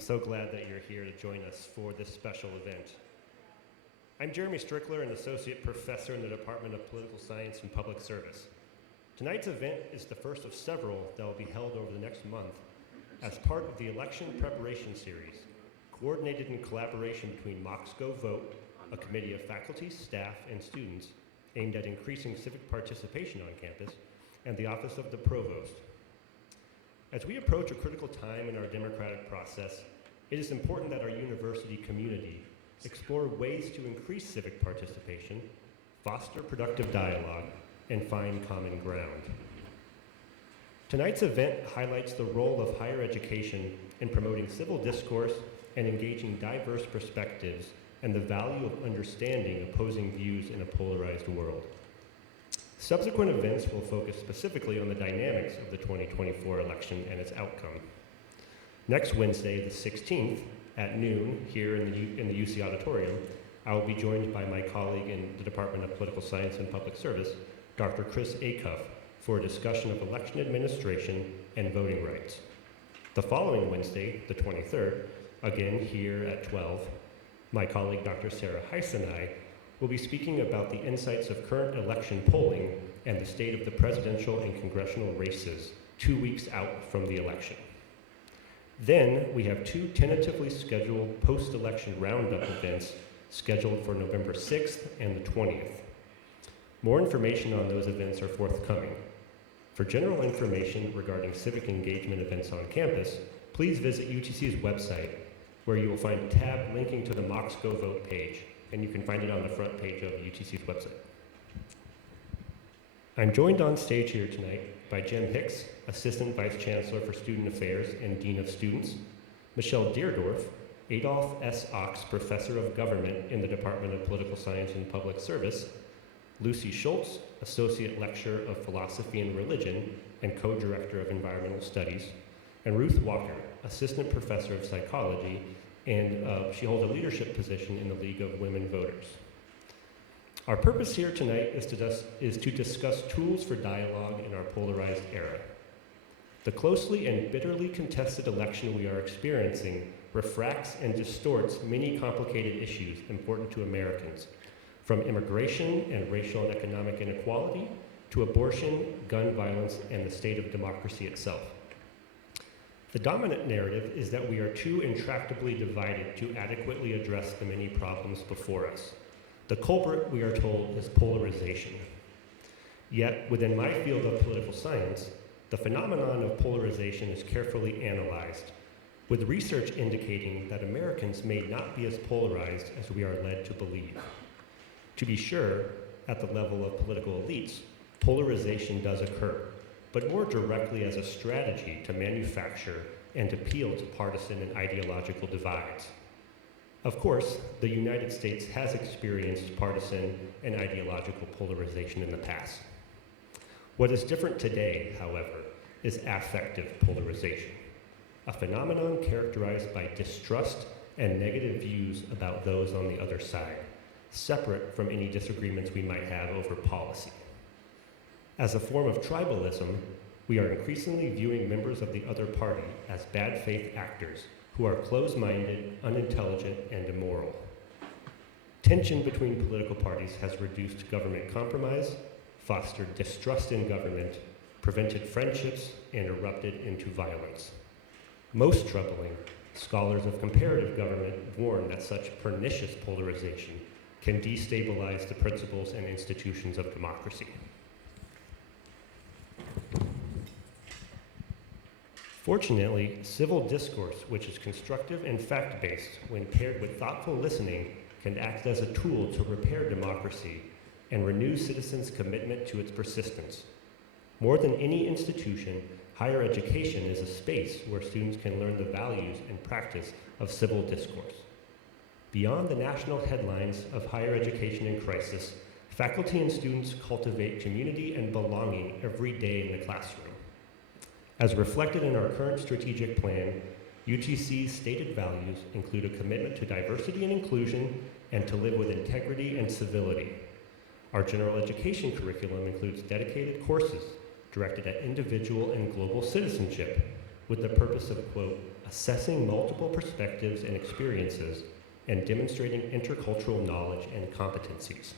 I'm so glad that you're here to join us for this special event. I'm Jeremy Strickler, an associate professor in the Department of Political Science and Public Service. Tonight's event is the first of several that will be held over the next month as part of the election preparation series, coordinated in collaboration between Mocs Go Vote, a committee of faculty, staff, and students aimed at increasing civic participation on campus, and the Office of the Provost. As we approach a critical time in our democratic process, it is important that our university community explore ways to increase civic participation, foster productive dialogue, and find common ground. Tonight's event highlights the role of higher education in promoting civil discourse and engaging diverse perspectives and the value of understanding opposing views in a polarized world. Subsequent events will focus specifically on the dynamics of the 2024 election and its outcome. Next Wednesday, the 16th, at noon, here in the UC auditorium, I will be joined by my colleague in the Department of Political Science and Public Service, Dr. Chris Acuff, for a discussion of election administration and voting rights. The following Wednesday, the 23rd, again here at 12, my colleague Dr. Sarah Heiss and I will be speaking about the insights of current election polling and the state of the presidential and congressional races 2 weeks out from the election. Then we have two tentatively scheduled post-election roundup events scheduled for November 6th and the 20th. More information on those events are forthcoming. For general information regarding civic engagement events on campus, please visit UTC's website, where you will find a tab linking to the Mocs Go Vote page, and you can find it on the front page of UTC's website. I'm joined on stage here tonight by Jim Hicks, Assistant Vice Chancellor for Student Affairs and Dean of Students, Michelle Deerdorf, Adolph S. Ox Professor of Government in the Department of Political Science and Public Service, Lucy Schultz, Associate Lecturer of Philosophy and Religion and Co-Director of Environmental Studies, and Ruth Walker, Assistant Professor of Psychology, and she holds a leadership position in the League of Women Voters. Our purpose here tonight is to discuss tools for dialogue in our polarized era. The closely and bitterly contested election we are experiencing refracts and distorts many complicated issues important to Americans, from immigration and racial and economic inequality to abortion, gun violence, and the state of democracy itself. The dominant narrative is that we are too intractably divided to adequately address the many problems before us. The culprit, we are told, is polarization. Yet, within my field of political science, the phenomenon of polarization is carefully analyzed, with research indicating that Americans may not be as polarized as we are led to believe. To be sure, at the level of political elites, polarization does occur, but more directly as a strategy to manufacture and appeal to partisan and ideological divides. Of course, the United States has experienced partisan and ideological polarization in the past. What is different today, however, is affective polarization, a phenomenon characterized by distrust and negative views about those on the other side, separate from any disagreements we might have over policy. As a form of tribalism, we are increasingly viewing members of the other party as bad faith actors who are closed-minded, unintelligent, and immoral. Tension between political parties has reduced government compromise, fostered distrust in government, prevented friendships, and erupted into violence. Most troubling, scholars of comparative government warn that such pernicious polarization can destabilize the principles and institutions of democracy. Fortunately, civil discourse, which is constructive and fact-based when paired with thoughtful listening, can act as a tool to repair democracy and renew citizens' commitment to its persistence. More than any institution, higher education is a space where students can learn the values and practice of civil discourse. Beyond the national headlines of higher education in crisis, faculty and students cultivate community and belonging every day in the classroom. As reflected in our current strategic plan, UTC's stated values include a commitment to diversity and inclusion and to live with integrity and civility. Our general education curriculum includes dedicated courses directed at individual and global citizenship with the purpose of, quote, assessing multiple perspectives and experiences, and demonstrating intercultural knowledge and competencies.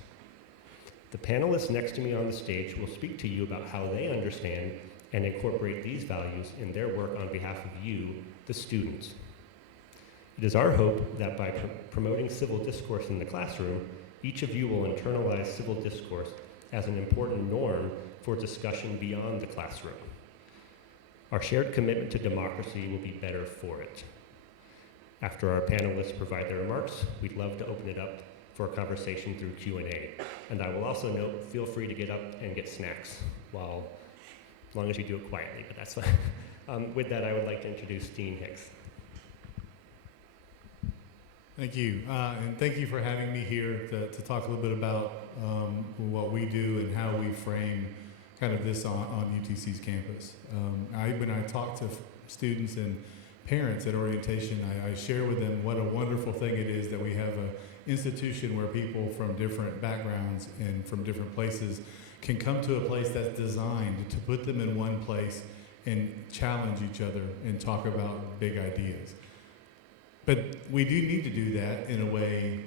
The panelists next to me on the stage will speak to you about how they understand and incorporate these values in their work on behalf of you, the students. It is our hope that by promoting civil discourse in the classroom, each of you will internalize civil discourse as an important norm for discussion beyond the classroom. Our shared commitment to democracy will be better for it. After our panelists provide their remarks, we'd love to open it up for a conversation through Q&A. And I will also note, feel free to get up and get snacks, as long as you do it quietly, but that's fine. With that, I would like to introduce Dean Hicks. Thank you, and thank you for having me here to talk a little bit about what we do and how we frame kind of this on UTC's campus. When I talk to students and parents at orientation, I share with them what a wonderful thing it is that we have an institution where people from different backgrounds and from different places can come to a place that's designed to put them in one place and challenge each other and talk about big ideas. But we do need to do that in a way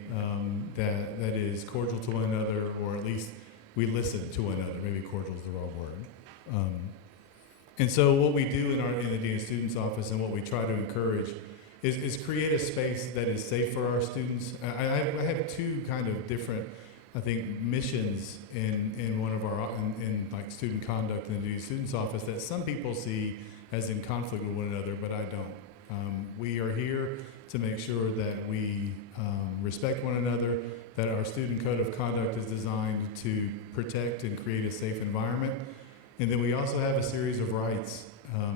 that is cordial to one another, or at least we listen to one another. Maybe cordial is the wrong word. And so what we do in the Dean of Students Office and what we try to encourage is create a space that is safe for our students. I have two kind of different, I think, missions in one of our in like student conduct in the Dean of Students Office that some people see as in conflict with one another, but I don't. We are here to make sure that we respect one another, that our student code of conduct is designed to protect and create a safe environment. And then we also have a series of rights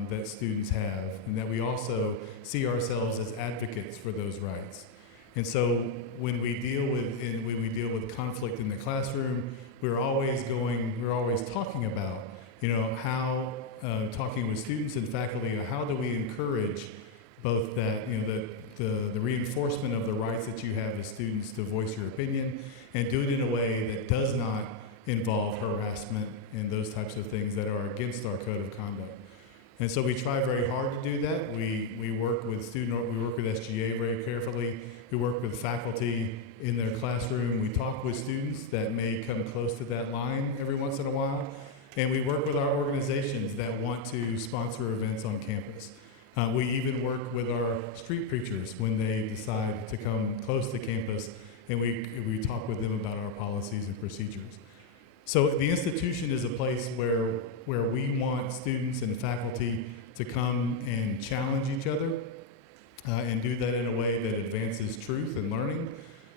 that students have, and that we also see ourselves as advocates for those rights. And so when we deal with conflict in the classroom, we're always talking about, how talking with students and faculty, how do we encourage both that, the reinforcement of the rights that you have as students to voice your opinion, and do it in a way that does not involve harassment and those types of things that are against our code of conduct. And so we try very hard to do that. We work with SGA very carefully. We work with faculty in their classroom. We talk with students that may come close to that line every once in a while. And we work with our organizations that want to sponsor events on campus. We even work with our street preachers when they decide to come close to campus, and we talk with them about our policies and procedures. So the institution is a place where we want students and faculty to come and challenge each other and do that in a way that advances truth and learning,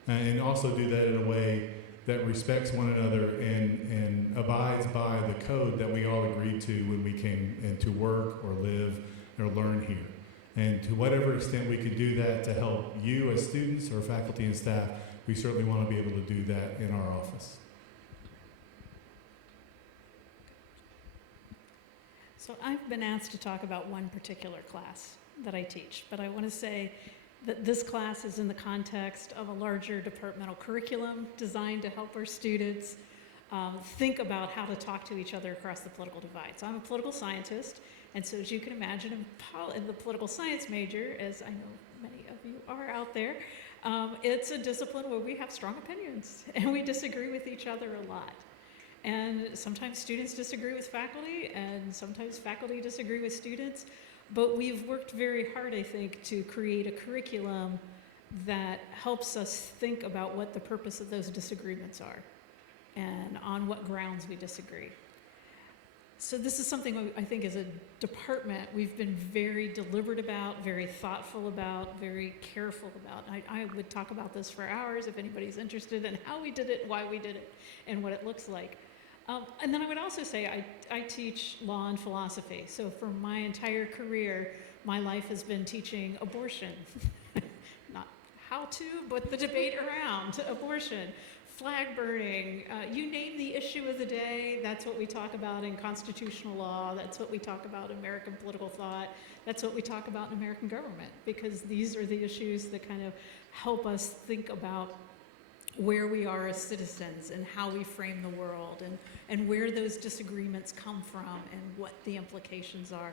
and also do that in a way that respects one another and abides by the code that we all agreed to when we came into work or live or learn here. And to whatever extent we can do that to help you as students or faculty and staff, we certainly want to be able to do that in our office. So I've been asked to talk about one particular class that I teach, but I want to say that this class is in the context of a larger departmental curriculum designed to help our students think about how to talk to each other across the political divide. So I'm a political scientist, and so as you can imagine, in the political science major, as I know many of you are out there, it's a discipline where we have strong opinions, and we disagree with each other a lot. And sometimes students disagree with faculty, and sometimes faculty disagree with students, but we've worked very hard, I think, to create a curriculum that helps us think about what the purpose of those disagreements are and on what grounds we disagree. So this is something I think as a department we've been very deliberate about, very thoughtful about, very careful about. I would talk about this for hours if anybody's interested in how we did it, why we did it, and what it looks like. And then I would also say I teach law and philosophy. So for my entire career, my life has been teaching abortion. Not how to, but the debate around abortion, flag burning, you name the issue of the day, that's what we talk about in constitutional law, that's what we talk about in American political thought, that's what we talk about in American government, because these are the issues that kind of help us think about where we are as citizens and how we frame the world and where those disagreements come from and what the implications are.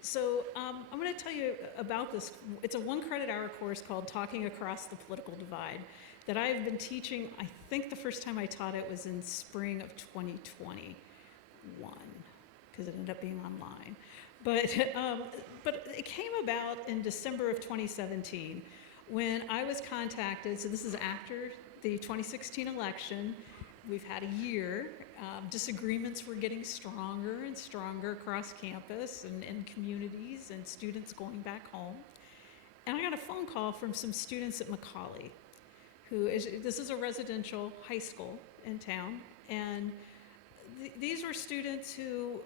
So I'm going to tell you about this. It's a 1 credit hour course called Talking Across the Political Divide that I've been teaching. I think the first time I taught it was in spring of 2021 because it ended up being online. But it came about in December of 2017 when I was contacted. So this is after the 2016 election. We've had a year. Disagreements were getting stronger and stronger across campus and communities and students going back home. And I got a phone call from some students at Macaulay, this is a residential high school in town, and these were students who,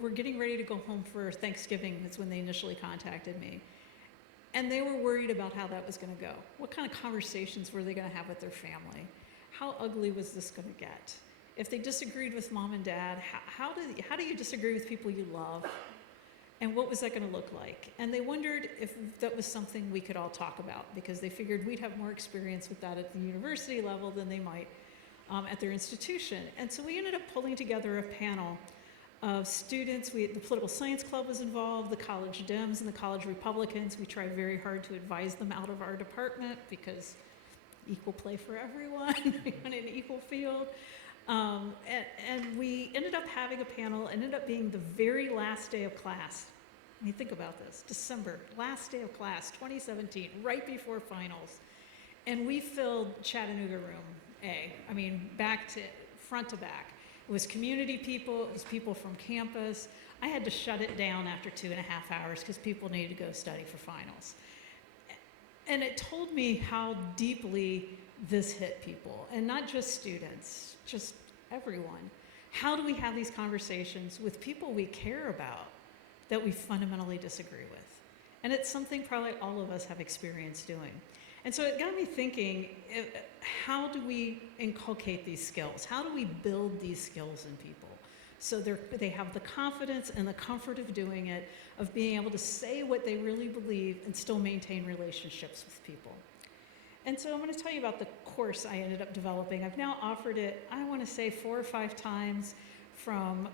were getting ready to go home for Thanksgiving. That's when they initially contacted me. And they were worried about how that was going to go. What kind of conversations were they going to have with their family? How ugly was this going to get? If they disagreed with mom and dad, how do you disagree with people you love? And what was that going to look like? And they wondered if that was something we could all talk about, because they figured we'd have more experience with that at the university level than they might at their institution. And so we ended up pulling together a panel of students. The Political Science Club was involved, the College Dems and the College Republicans. We tried very hard to advise them out of our department because equal play for everyone, we want an equal field. And we ended up having a panel, ended up being the very last day of class. I mean, think about this, December, last day of class, 2017, right before finals. And we filled Chattanooga room A. I mean, front to back. It was community people, it was people from campus. I had to shut it down after 2.5 hours because people needed to go study for finals. And it told me how deeply this hit people, and not just students, just everyone. How do we have these conversations with people we care about that we fundamentally disagree with? And it's something probably all of us have experienced doing. And so it got me thinking, how do we inculcate these skills? How do we build these skills in people so they have the confidence and the comfort of doing it, of being able to say what they really believe and still maintain relationships with people? And so I'm going to tell you about the course I ended up developing. I've now offered it, I want to say 4 or 5 times, from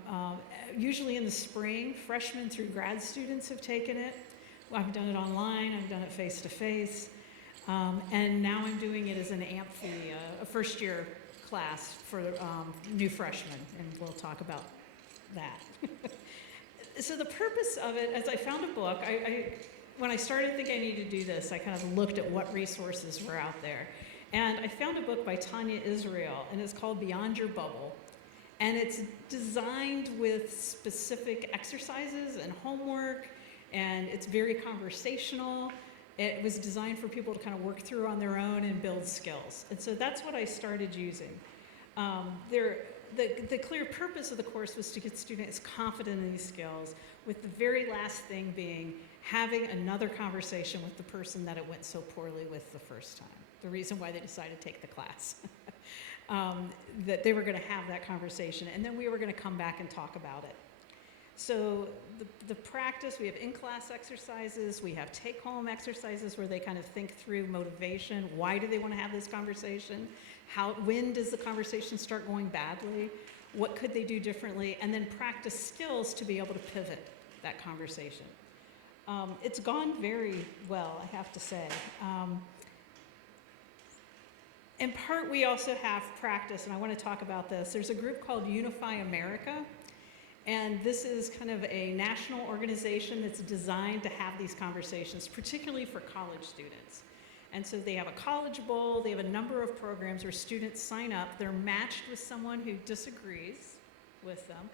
usually in the spring. Freshmen through grad students have taken it. I've done it online, I've done it face-to-face. And now I'm doing it as an amphi, a first-year class for new freshmen, and we'll talk about that. So the purpose of it, as I found a book, when I started to think I needed to do this, I kind of looked at what resources were out there. And I found a book by Tanya Israel, and it's called Beyond Your Bubble. And it's designed with specific exercises and homework, and it's very conversational. It was designed for people to kind of work through on their own and build skills. And so that's what I started using. The clear purpose of the course was to get students confident in these skills, with the very last thing being having another conversation with the person that it went so poorly with the first time. The reason why they decided to take the class. That they were going to have that conversation, and then we were going to come back and talk about it. So the practice, we have in-class exercises, we have take-home exercises where they kind of think through motivation. Why do they want to have this conversation? When does the conversation start going badly? What could they do differently? And then practice skills to be able to pivot that conversation. It's gone very well, I have to say. In part, we also have practice, and I want to talk about this. There's a group called Unify America. And this is kind of a national organization that's designed to have these conversations, particularly for college students. And so they have a college bowl, they have a number of programs where students sign up, they're matched with someone who disagrees with them,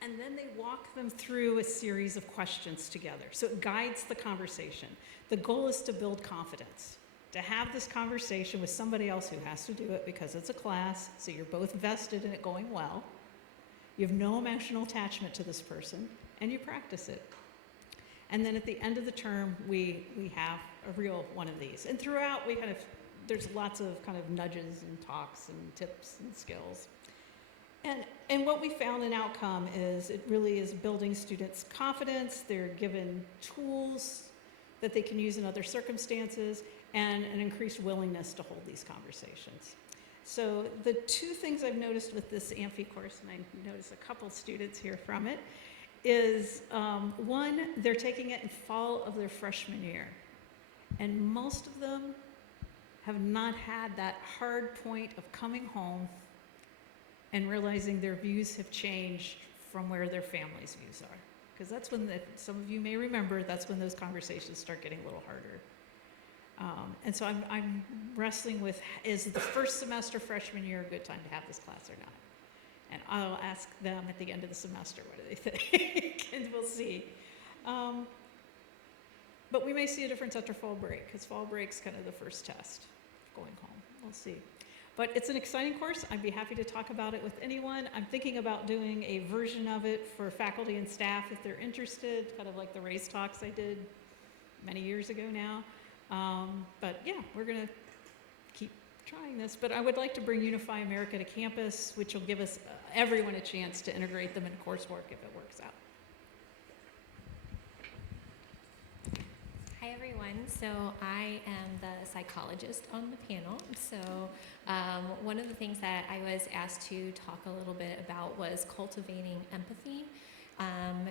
and then they walk them through a series of questions together. So it guides the conversation. The goal is to build confidence, to have this conversation with somebody else who has to do it because it's a class, so you're both vested in it going well. You have no emotional attachment to this person, and you practice it. And then at the end of the term, we have a real one of these. And throughout, there's lots of kind of nudges and talks and tips and skills. And what we found an outcome is it really is building students' confidence. They're given tools that they can use in other circumstances, and an increased willingness to hold these conversations. So the 2 things I've noticed with this Amphi course, and I noticed a couple students here from it, is one, they're taking it in fall of their freshman year. And most of them have not had that hard point of coming home and realizing their views have changed from where their family's views are. Because that's when, some of you may remember, that's when those conversations start getting a little harder. And so I'm wrestling with, is the first semester freshman year a good time to have this class or not? And I'll ask them at the end of the semester, what do they think? And we'll see. But we may see a difference after fall break, because fall break's kind of the first test going home. We'll see. But it's an exciting course. I'd be happy to talk about it with anyone. I'm thinking about doing a version of it for faculty and staff if they're interested, kind of like the race talks I did many years ago now. But yeah, we're going to keep trying this. But I would like to bring Unify America to campus, which will give us everyone a chance to integrate them in coursework if it works out. Hi everyone, so I am the psychologist on the panel. So one of the things that I was asked to talk a little bit about was cultivating empathy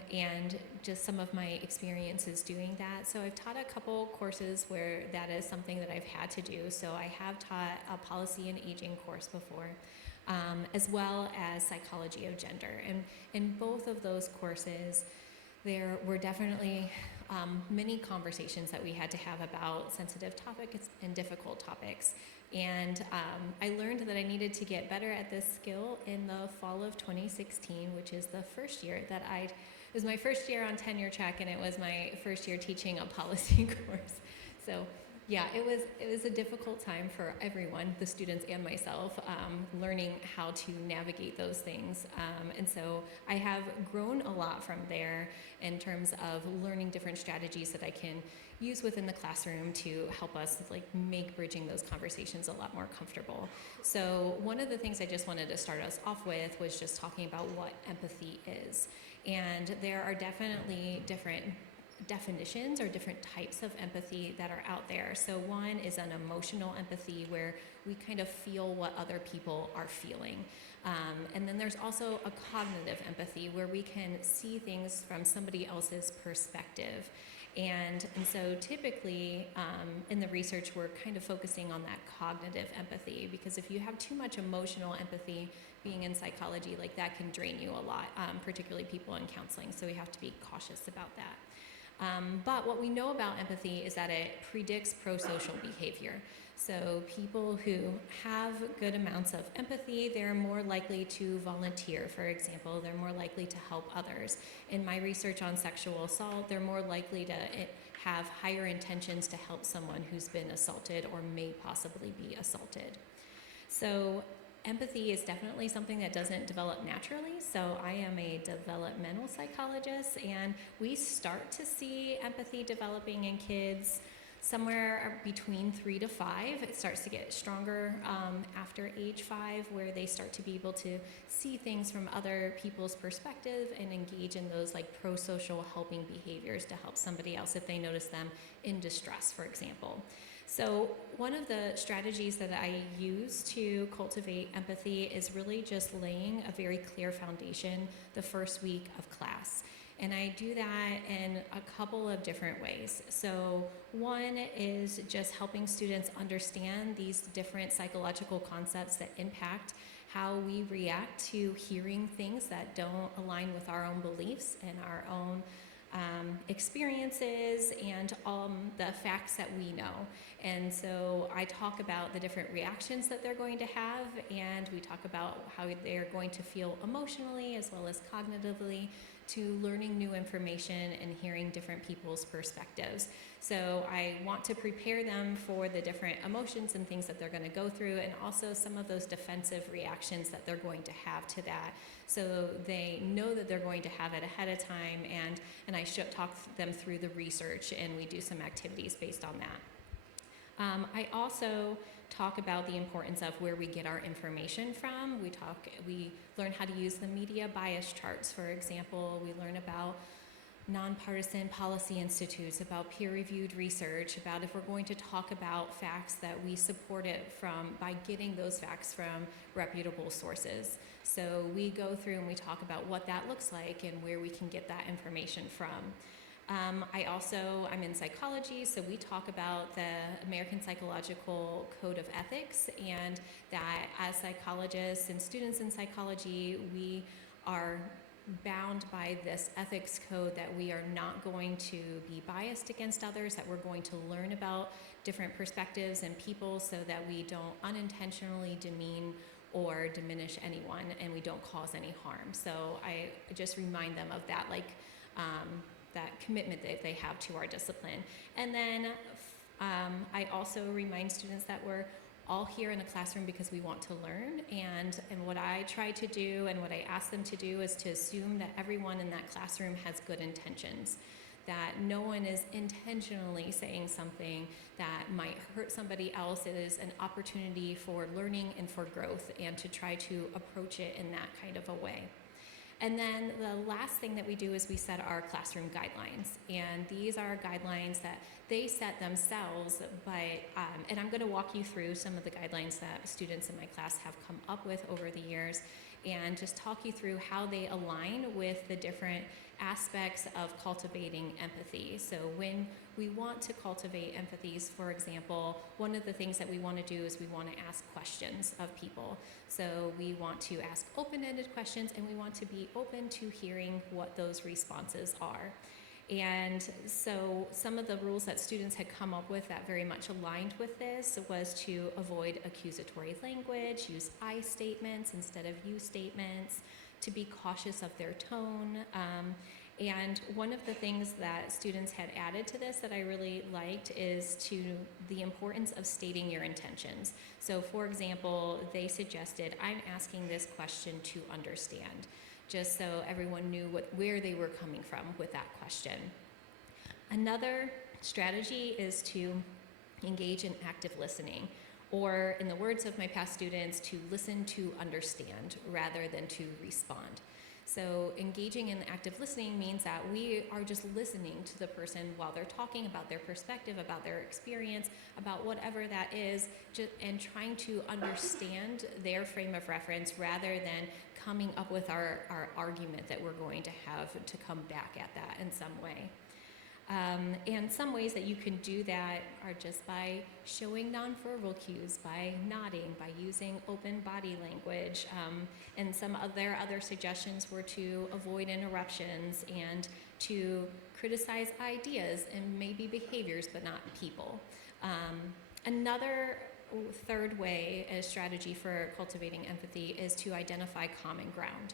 and just some of my experiences doing that. So I've taught a couple courses where that is something that I've had to do. So I have taught a policy and aging course before, as well as psychology of gender. And in both of those courses, there were definitely many conversations that we had to have about sensitive topics and difficult topics. And I learned that I needed to get better at this skill in the fall of 2016, which is the first year that it was my first year on tenure track, and it was my first year teaching a policy course. So yeah, it was a difficult time for everyone, the students and myself, learning how to navigate those things. And so I have grown a lot from there in terms of learning different strategies that I can use within the classroom to help us make bridging those conversations a lot more comfortable. So one of the things I just wanted to start us off with was just talking about what empathy is. And there are definitely different definitions or different types of empathy that are out there. So one is an emotional empathy where we kind of feel what other people are feeling. And then there's also a cognitive empathy where we can see things from somebody else's perspective. And so typically in the research, we're kind of focusing on that cognitive empathy, because if you have too much emotional empathy, being in psychology, that can drain you a lot, particularly people in counseling. So we have to be cautious about that. But what we know about empathy is that it predicts pro-social behavior. So people who have good amounts of empathy, they're more likely to volunteer, for example. They're more likely to help others. In my research on sexual assault, they're more likely to have higher intentions to help someone who's been assaulted or may possibly be assaulted. So empathy is definitely something that doesn't develop naturally. So I am a developmental psychologist, and we start to see empathy developing in kids somewhere between 3 to 5. It starts to get stronger after age 5, where they start to be able to see things from other people's perspective and engage in those pro-social helping behaviors to help somebody else if they notice them in distress, for example. So one of the strategies that I use to cultivate empathy is really just laying a very clear foundation the first week of class. And I do that in a couple of different ways. So one is just helping students understand these different psychological concepts that impact how we react to hearing things that don't align with our own beliefs and our own experiences and the facts that we know. And so I talk about the different reactions that they're going to have, and we talk about how they're going to feel emotionally as well as cognitively to learning new information and hearing different people's perspectives. So I want to prepare them for the different emotions and things that they're going to go through, and also some of those defensive reactions that they're going to have to that. So they know that they're going to have it ahead of time, and I talk them through the research, and we do some activities based on that. I also talk about the importance of where we get our information from. We learn how to use the media bias charts, for example. We learn about nonpartisan policy institutes, about peer-reviewed research, about if we're going to talk about facts that we support it by getting those facts from reputable sources. So we go through and we talk about what that looks like and where we can get that information from. I'm in psychology, so we talk about the American Psychological Code of Ethics, and that as psychologists and students in psychology, we are bound by this ethics code that we are not going to be biased against others, that we're going to learn about different perspectives and people so that we don't unintentionally demean or diminish anyone and we don't cause any harm. So I just remind them of that, that commitment that they have to our discipline. And then I also remind students that we're all here in the classroom because we want to learn, and what I try to do and what I ask them to do is to assume that everyone in that classroom has good intentions, that no one is intentionally saying something that might hurt somebody else. It is an opportunity for learning and for growth, and to try to approach it in that kind of a way. And then the last thing that we do is we set our classroom guidelines. And these are guidelines that they set themselves, and I'm going to walk you through some of the guidelines that students in my class have come up with over the years, and just talk you through how they align with the different aspects of cultivating empathy. So when we want to cultivate empathies, for example, one of the things that we want to do is we want to ask questions of people. So we want to ask open-ended questions, and we want to be open to hearing what those responses are. And so some of the rules that students had come up with that very much aligned with this was to avoid accusatory language, use I statements instead of you statements, to be cautious of their tone. And one of the things that students had added to this that I really liked is to the importance of stating your intentions. So for example, they suggested, I'm asking this question to understand, just so everyone knew where they were coming from with that question. Another strategy is to engage in active listening, or in the words of my past students, to listen to understand rather than to respond. So engaging in active listening means that we are just listening to the person while they're talking about their perspective, about their experience, about whatever that is, and trying to understand their frame of reference rather than coming up with our argument that we're going to have to come back at that in some way. And some ways that you can do that are just by showing nonverbal cues, by nodding, by using open body language. And some of their other suggestions were to avoid interruptions and to criticize ideas and maybe behaviors, but not people. Another third way, a strategy for cultivating empathy, is to identify common ground.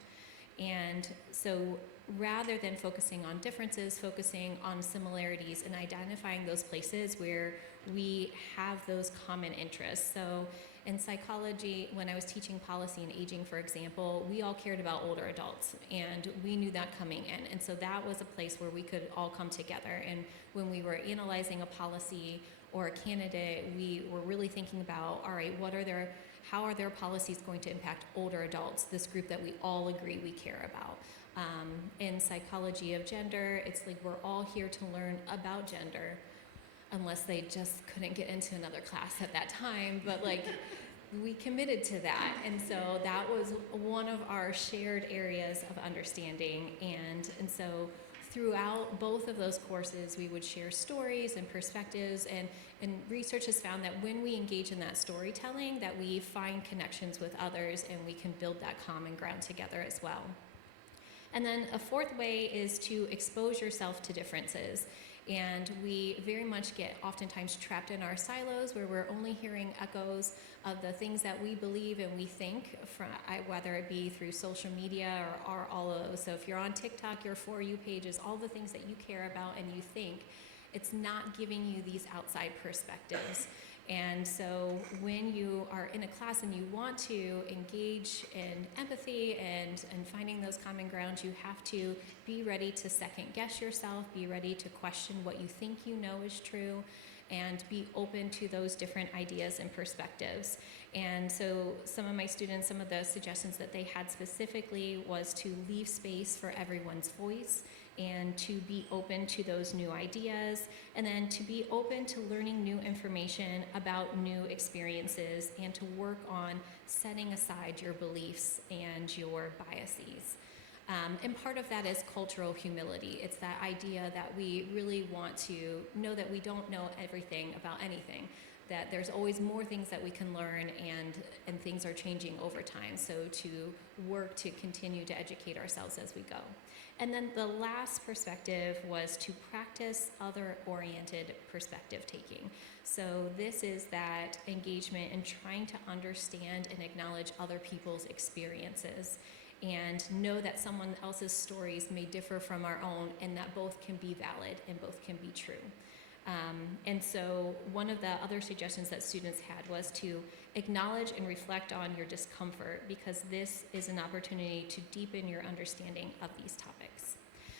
And so rather than focusing on differences, focusing on similarities and identifying those places where we have those common interests. So in psychology, when I was teaching policy and aging, for example, we all cared about older adults, and we knew that coming in. And so that was a place where we could all come together. And when we were analyzing a policy or a candidate, we were really thinking about, all right, how are their policies going to impact older adults, this group that we all agree we care about? In psychology of gender, it's like we're all here to learn about gender, unless they just couldn't get into another class at that time, but we committed to that. And so that was one of our shared areas of understanding. And so throughout both of those courses, we would share stories and perspectives, and research has found that when we engage in that storytelling, that we find connections with others and we can build that common ground together as well. And then a fourth way is to expose yourself to differences. And we very much get oftentimes trapped in our silos where we're only hearing echoes of the things that we believe and we think, whether it be through social media or all of those. So if you're on TikTok, your For You pages, all the things that you care about and you think, it's not giving you these outside perspectives. And so when you are in a class and you want to engage in empathy and finding those common grounds, you have to be ready to second guess yourself, be ready to question what you think you know is true, and be open to those different ideas and perspectives. And so some of my students, some of the suggestions that they had specifically was to leave space for everyone's voice and to be open to those new ideas, and then to be open to learning new information about new experiences, and to work on setting aside your beliefs and your biases. And part of that is cultural humility. It's that idea that we really want to know that we don't know everything about anything, that there's always more things that we can learn, and things are changing over time. So to work to continue to educate ourselves as we go. And then the last perspective was to practice other-oriented perspective taking. So this is that engagement in trying to understand and acknowledge other people's experiences, and know that someone else's stories may differ from our own, and that both can be valid and both can be true. And so one of the other suggestions that students had was to acknowledge and reflect on your discomfort, because this is an opportunity to deepen your understanding of these topics.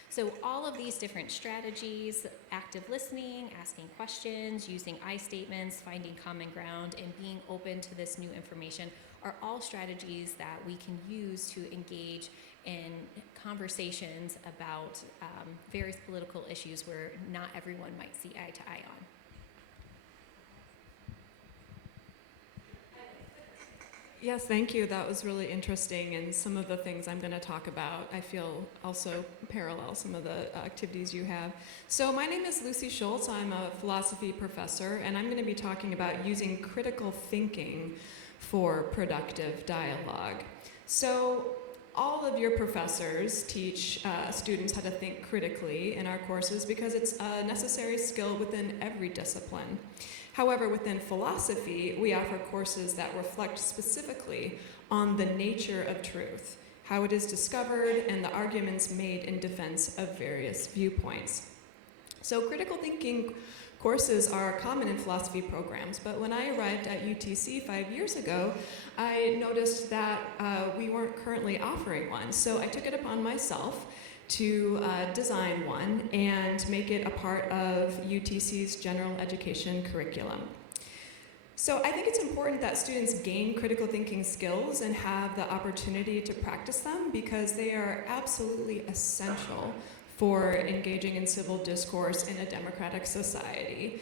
So all of these different strategies, active listening, asking questions, using I statements, finding common ground, and being open to this new information are all strategies that we can use to engage in conversations about various political issues where not everyone might see eye to eye on. Yes, thank you. That was really interesting, and some of the things I'm going to talk about, I feel also parallel some of the activities you have. So my name is Lucy Schultz. I'm a philosophy professor, and I'm going to be talking about using critical thinking for productive dialogue. So all of your professors teach students how to think critically in our courses because it's a necessary skill within every discipline. However, within philosophy, we offer courses that reflect specifically on the nature of truth, how it is discovered, and the arguments made in defense of various viewpoints. So critical thinking courses are common in philosophy programs, but when I arrived at UTC 5 years ago, I noticed that we weren't currently offering one. So I took it upon myself to design one and make it a part of UTC's general education curriculum. So I think it's important that students gain critical thinking skills and have the opportunity to practice them, because they are absolutely essential for engaging in civil discourse in a democratic society.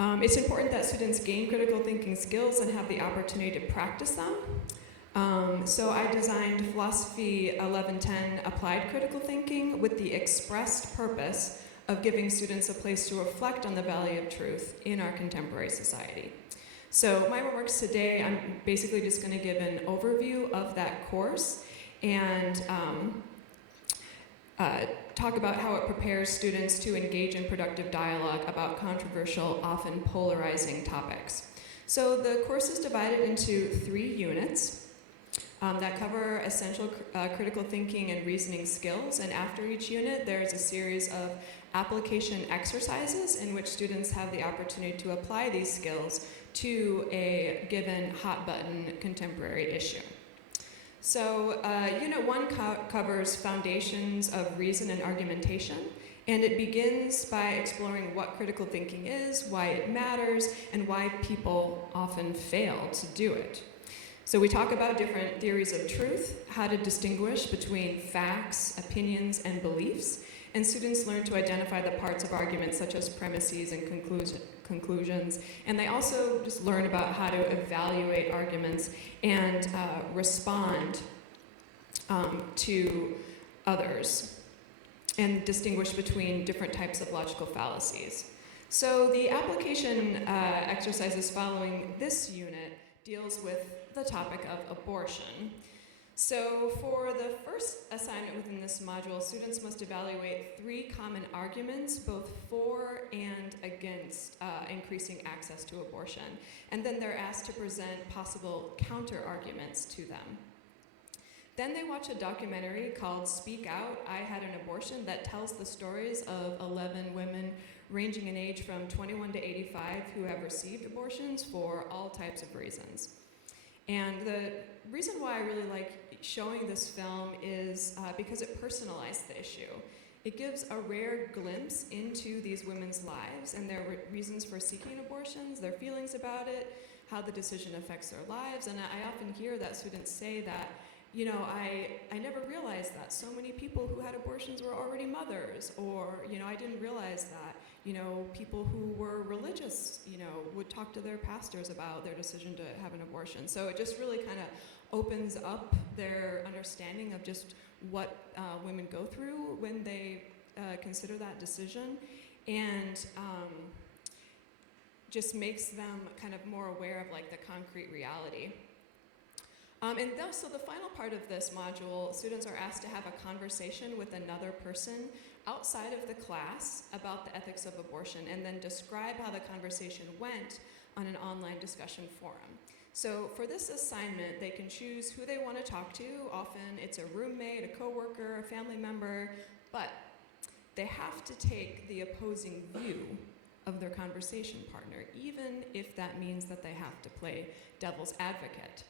It's important that students gain critical thinking skills and have the opportunity to practice them. So I designed Philosophy 1110 Applied Critical Thinking with the expressed purpose of giving students a place to reflect on the value of truth in our contemporary society. So my remarks today, I'm basically just going to give an overview of that course and talk about how it prepares students to engage in productive dialogue about controversial, often polarizing topics. So the course is divided into 3 units that cover essential critical thinking and reasoning skills, and after each unit there's a series of application exercises in which students have the opportunity to apply these skills to a given hot-button contemporary issue. So Unit 1 covers foundations of reason and argumentation, and it begins by exploring what critical thinking is, why it matters, and why people often fail to do it. So we talk about different theories of truth, how to distinguish between facts, opinions, and beliefs, and students learn to identify the parts of arguments such as premises and conclusions, and they also just learn about how to evaluate arguments and respond to others, and distinguish between different types of logical fallacies. So the application exercises following this unit deals with the topic of abortion. So for the first assignment within this module, students must evaluate 3 common arguments, both for and against increasing access to abortion. And then they're asked to present possible counter-arguments to them. Then they watch a documentary called Speak Out, I Had an Abortion, that tells the stories of 11 women ranging in age from 21 to 85 who have received abortions for all types of reasons. And the reason why I really like showing this film is because it personalized the issue. It gives a rare glimpse into these women's lives and their reasons for seeking abortions, their feelings about it, how the decision affects their lives. And I often hear that students say that I never realized that so many people who had abortions were already mothers, or, I didn't realize that, people who were religious, would talk to their pastors about their decision to have an abortion. So it just really kind of opens up their understanding of just what women go through when they consider that decision, and just makes them kind of more aware of like the concrete reality. And so the final part of this module, students are asked to have a conversation with another person outside of the class about the ethics of abortion, and then describe how the conversation went on an online discussion forum. So for this assignment, they can choose who they want to talk to. Often it's a roommate, a coworker, a family member, but they have to take the opposing view of their conversation partner, even if that means that they have to play devil's advocate.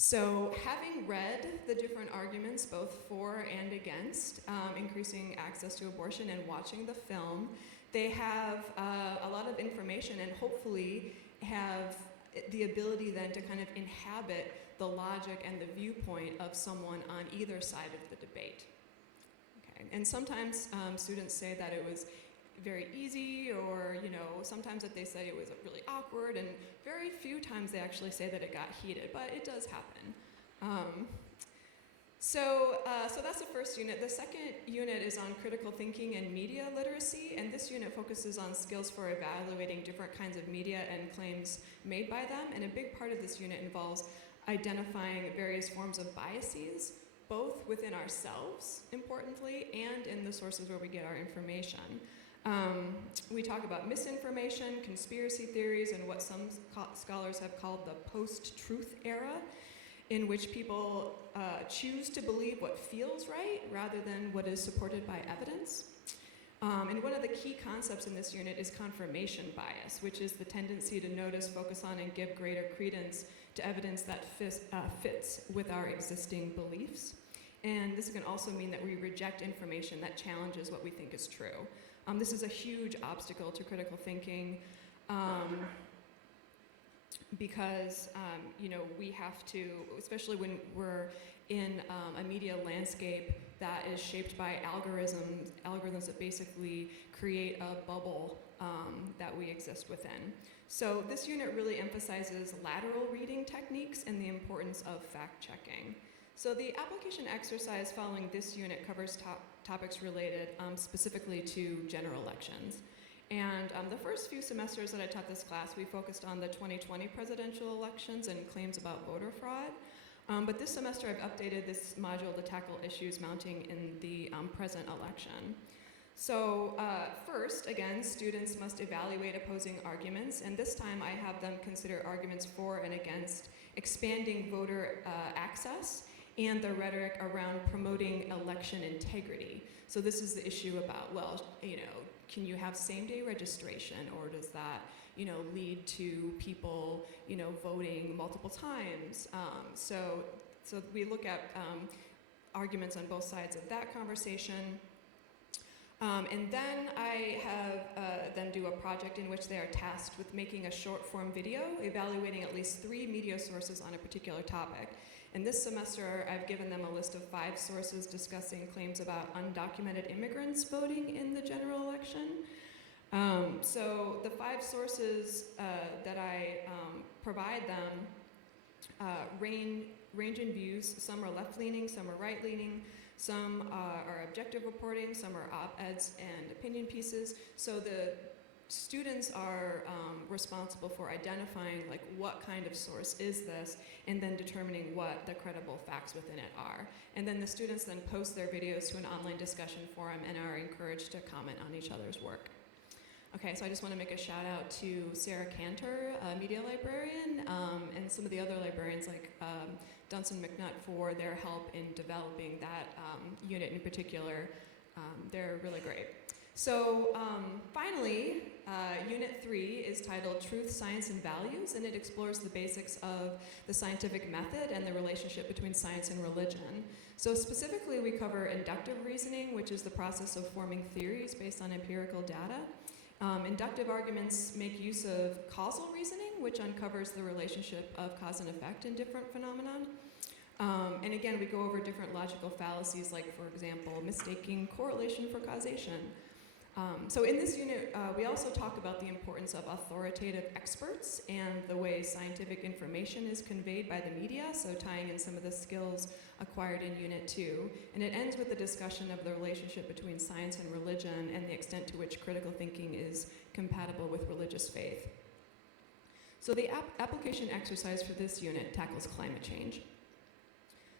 So having read the different arguments, both for and against increasing access to abortion, and watching the film, they have a lot of information, and hopefully have the ability then to kind of inhabit the logic and the viewpoint of someone on either side of the debate. Okay. And sometimes students say that it was very easy, or sometimes that they say it was really awkward, and very few times they actually say that it got heated, but it does happen. So that's the first unit. The second unit is on critical thinking and media literacy, and this unit focuses on skills for evaluating different kinds of media and claims made by them, and a big part of this unit involves identifying various forms of biases, both within ourselves, importantly, and in the sources where we get our information. We talk about misinformation, conspiracy theories, and what some scholars have called the post-truth era, in which people choose to believe what feels right rather than what is supported by evidence. And one of the key concepts in this unit is confirmation bias, which is the tendency to notice, focus on, and give greater credence to evidence that fits with our existing beliefs. And this can also mean that we reject information that challenges what we think is true. This is a huge obstacle to critical thinking, because we have to, especially when we're in a media landscape that is shaped by algorithms that basically create a bubble that we exist within. So this unit really emphasizes lateral reading techniques and the importance of fact-checking. So the application exercise following this unit covers topics related specifically to general elections. And the first few semesters that I taught this class, we focused on the 2020 presidential elections and claims about voter fraud. But this semester, I've updated this module to tackle issues mounting in the present election. So first, again, students must evaluate opposing arguments, and this time I have them consider arguments for and against expanding voter access and the rhetoric around promoting election integrity. So this is the issue about, well, can you have same-day registration, or does that, lead to people, voting multiple times? So we look at arguments on both sides of that conversation. And then I have them do a project in which they are tasked with making a short-form video evaluating at least 3 media sources on a particular topic. And this semester, I've given them a list of 5 sources discussing claims about undocumented immigrants voting in the general election. So the 5 sources that I provide them range in views. Some are left-leaning, some are right-leaning, some are objective reporting, some are op-eds and opinion pieces. So the students are responsible for identifying what kind of source is this, and then determining what the credible facts within it are. And then the students then post their videos to an online discussion forum and are encouraged to comment on each other's work. Okay, so I just want to make a shout out to Sarah Cantor, a media librarian, and some of the other librarians like Dunson McNutt for their help in developing that unit in particular. They're really great. So finally, Unit 3 is titled Truth, Science, and Values, and it explores the basics of the scientific method and the relationship between science and religion. So specifically, we cover inductive reasoning, which is the process of forming theories based on empirical data. Inductive arguments make use of causal reasoning, which uncovers the relationship of cause and effect in different phenomena. And again, we go over different logical fallacies, like, for example, mistaking correlation for causation. So in this unit, we also talk about the importance of authoritative experts and the way scientific information is conveyed by the media, so tying in some of the skills acquired in Unit 2. And it ends with a discussion of the relationship between science and religion and the extent to which critical thinking is compatible with religious faith. So the application exercise for this unit tackles climate change.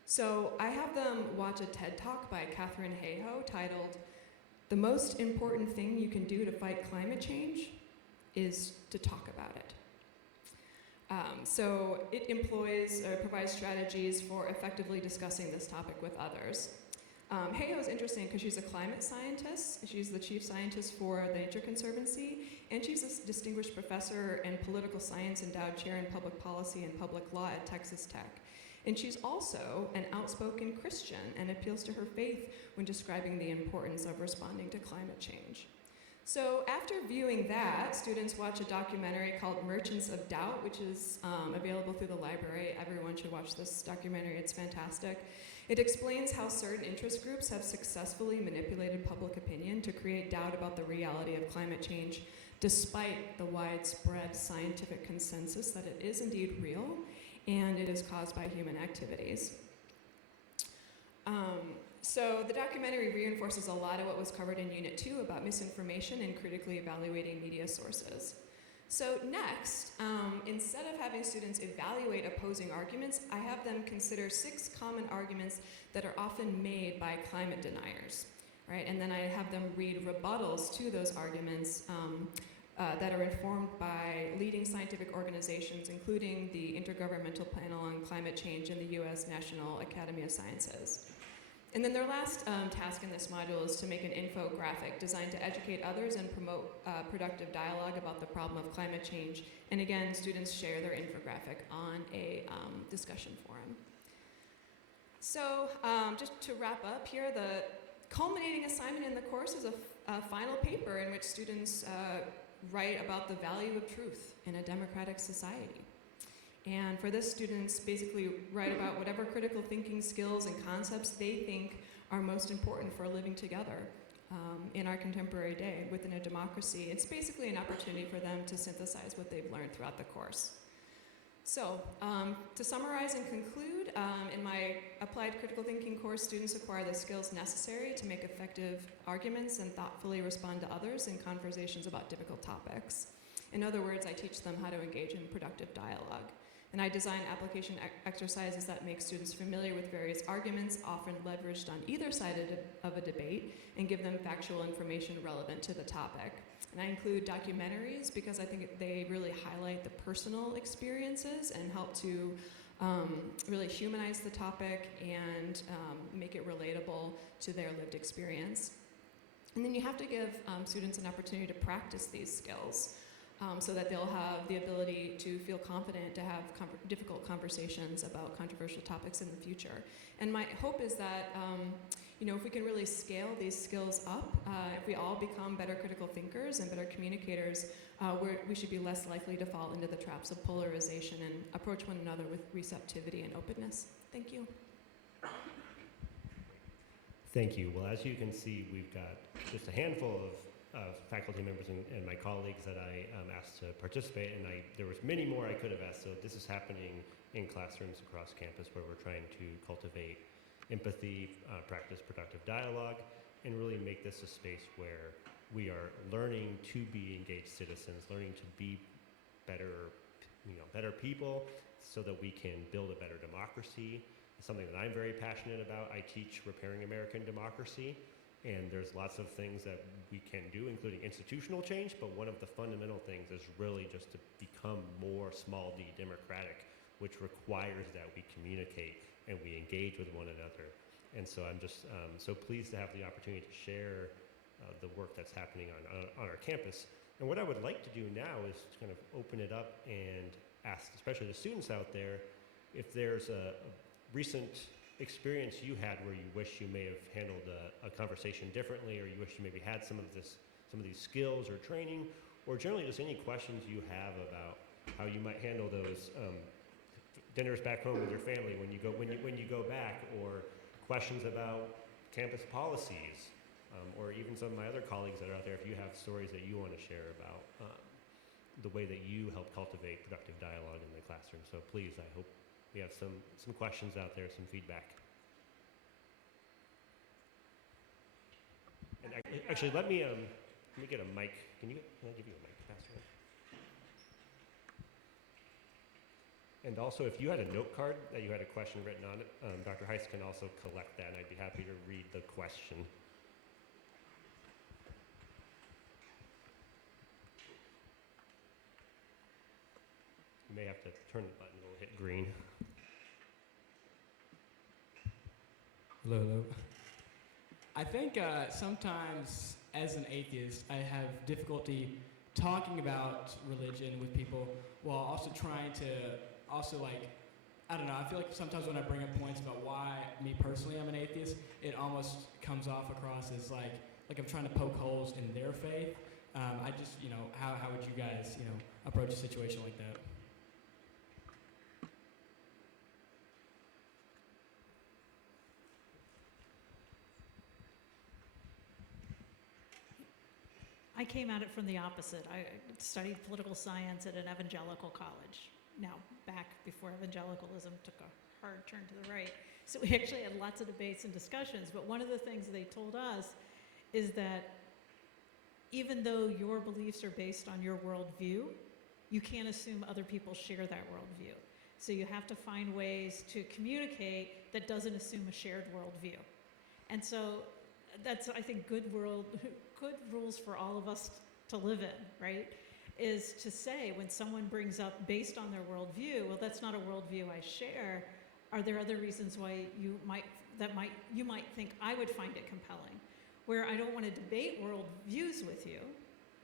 So I have them watch a TED Talk by Katherine Hayhoe titled, "The most important thing you can do to fight climate change is to talk about it." So it employs or provides strategies for effectively discussing this topic with others. Hayhoe is interesting because she's a climate scientist. She's the chief scientist for the Nature Conservancy, and she's a distinguished professor in political science endowed chair in public policy and public law at Texas Tech. And she's also an outspoken Christian and appeals to her faith when describing the importance of responding to climate change. So after viewing that, students watch a documentary called Merchants of Doubt, which is available through the library. Everyone should watch this documentary, it's fantastic. It explains how certain interest groups have successfully manipulated public opinion to create doubt about the reality of climate change, despite the widespread scientific consensus that it is indeed real and it is caused by human activities. So the documentary reinforces a lot of what was covered in Unit 2 about misinformation and critically evaluating media sources. So next, instead of having students evaluate opposing arguments, I have them consider 6 common arguments that are often made by climate deniers, right? And then I have them read rebuttals to those arguments that are informed by leading scientific organizations, including the Intergovernmental Panel on Climate Change and the U.S. National Academy of Sciences. And then their last task in this module is to make an infographic designed to educate others and promote productive dialogue about the problem of climate change. And again, students share their infographic on a discussion forum. So just to wrap up here, the culminating assignment in the course is a final paper in which students write about the value of truth in a democratic society. And for this, students basically write about whatever critical thinking skills and concepts they think are most important for living together in our contemporary day within a democracy. It's basically an opportunity for them to synthesize what they've learned throughout the course. So to summarize and conclude, in my applied critical thinking course, students acquire the skills necessary to make effective arguments and thoughtfully respond to others in conversations about difficult topics. In other words, I teach them how to engage in productive dialogue. And I design application exercises that make students familiar with various arguments, often leveraged on either side of a debate, and give them factual information relevant to the topic. And I include documentaries because I think they really highlight the personal experiences and help to really humanize the topic and make it relatable to their lived experience. And then you have to give students an opportunity to practice these skills. So that they'll have the ability to feel confident to have difficult conversations about controversial topics in the future. And my hope is that, if we can really scale these skills up, if we all become better critical thinkers and better communicators, we should be less likely to fall into the traps of polarization and approach one another with receptivity and openness. Thank you. Thank you. Well, as you can see, we've got just a handful of faculty members and my colleagues that I asked to participate, and there was many more I could have asked. So this is happening in classrooms across campus where we're trying to cultivate empathy, practice productive dialogue, and really make this a space where we are learning to be engaged citizens, learning to be better people, so that we can build a better democracy. It's something that I'm very passionate about. I teach repairing American democracy. And there's lots of things that we can do, including institutional change, but one of the fundamental things is really just to become more small d democratic, which requires that we communicate and we engage with one another. And so I'm just so pleased to have the opportunity to share the work that's happening on our campus. And what I would like to do now is to kind of open it up and ask, especially the students out there, if there's a recent experience you had where you wish you may have handled a conversation differently, or you wish you maybe had some of these skills or training, or generally just any questions you have about how you might handle those dinners back home with your family when you go back, or questions about campus policies, or even some of my other colleagues that are out there, if you have stories that you want to share about the way that you help cultivate productive dialogue in the classroom. So please, I hope we have some questions out there, some feedback. And actually, let me get a mic. Can I give you a mic, Pastor? And also, if you had a note card that you had a question written on it, Dr. Heiss can also collect that, and I'd be happy to read the question. You may have to turn the button, it'll hit green. Hello. I think sometimes as an atheist, I have difficulty talking about religion with people while also trying to I don't know, I feel like sometimes when I bring up points about why me personally I'm an atheist, it almost comes off across as like I'm trying to poke holes in their faith. I just, how would you guys, approach a situation like that? I came at it from the opposite. I studied political science at an evangelical college. Now, back before evangelicalism took a hard turn to the right. So we actually had lots of debates and discussions, but one of the things they told us is that even though your beliefs are based on your worldview, you can't assume other people share that worldview. So you have to find ways to communicate that doesn't assume a shared worldview. And so that's, I think, good rules for all of us to live in, right? Is to say when someone brings up based on their worldview, well, that's not a worldview I share. Are there other reasons why you might think I would find it compelling? Where I don't want to debate worldviews with you,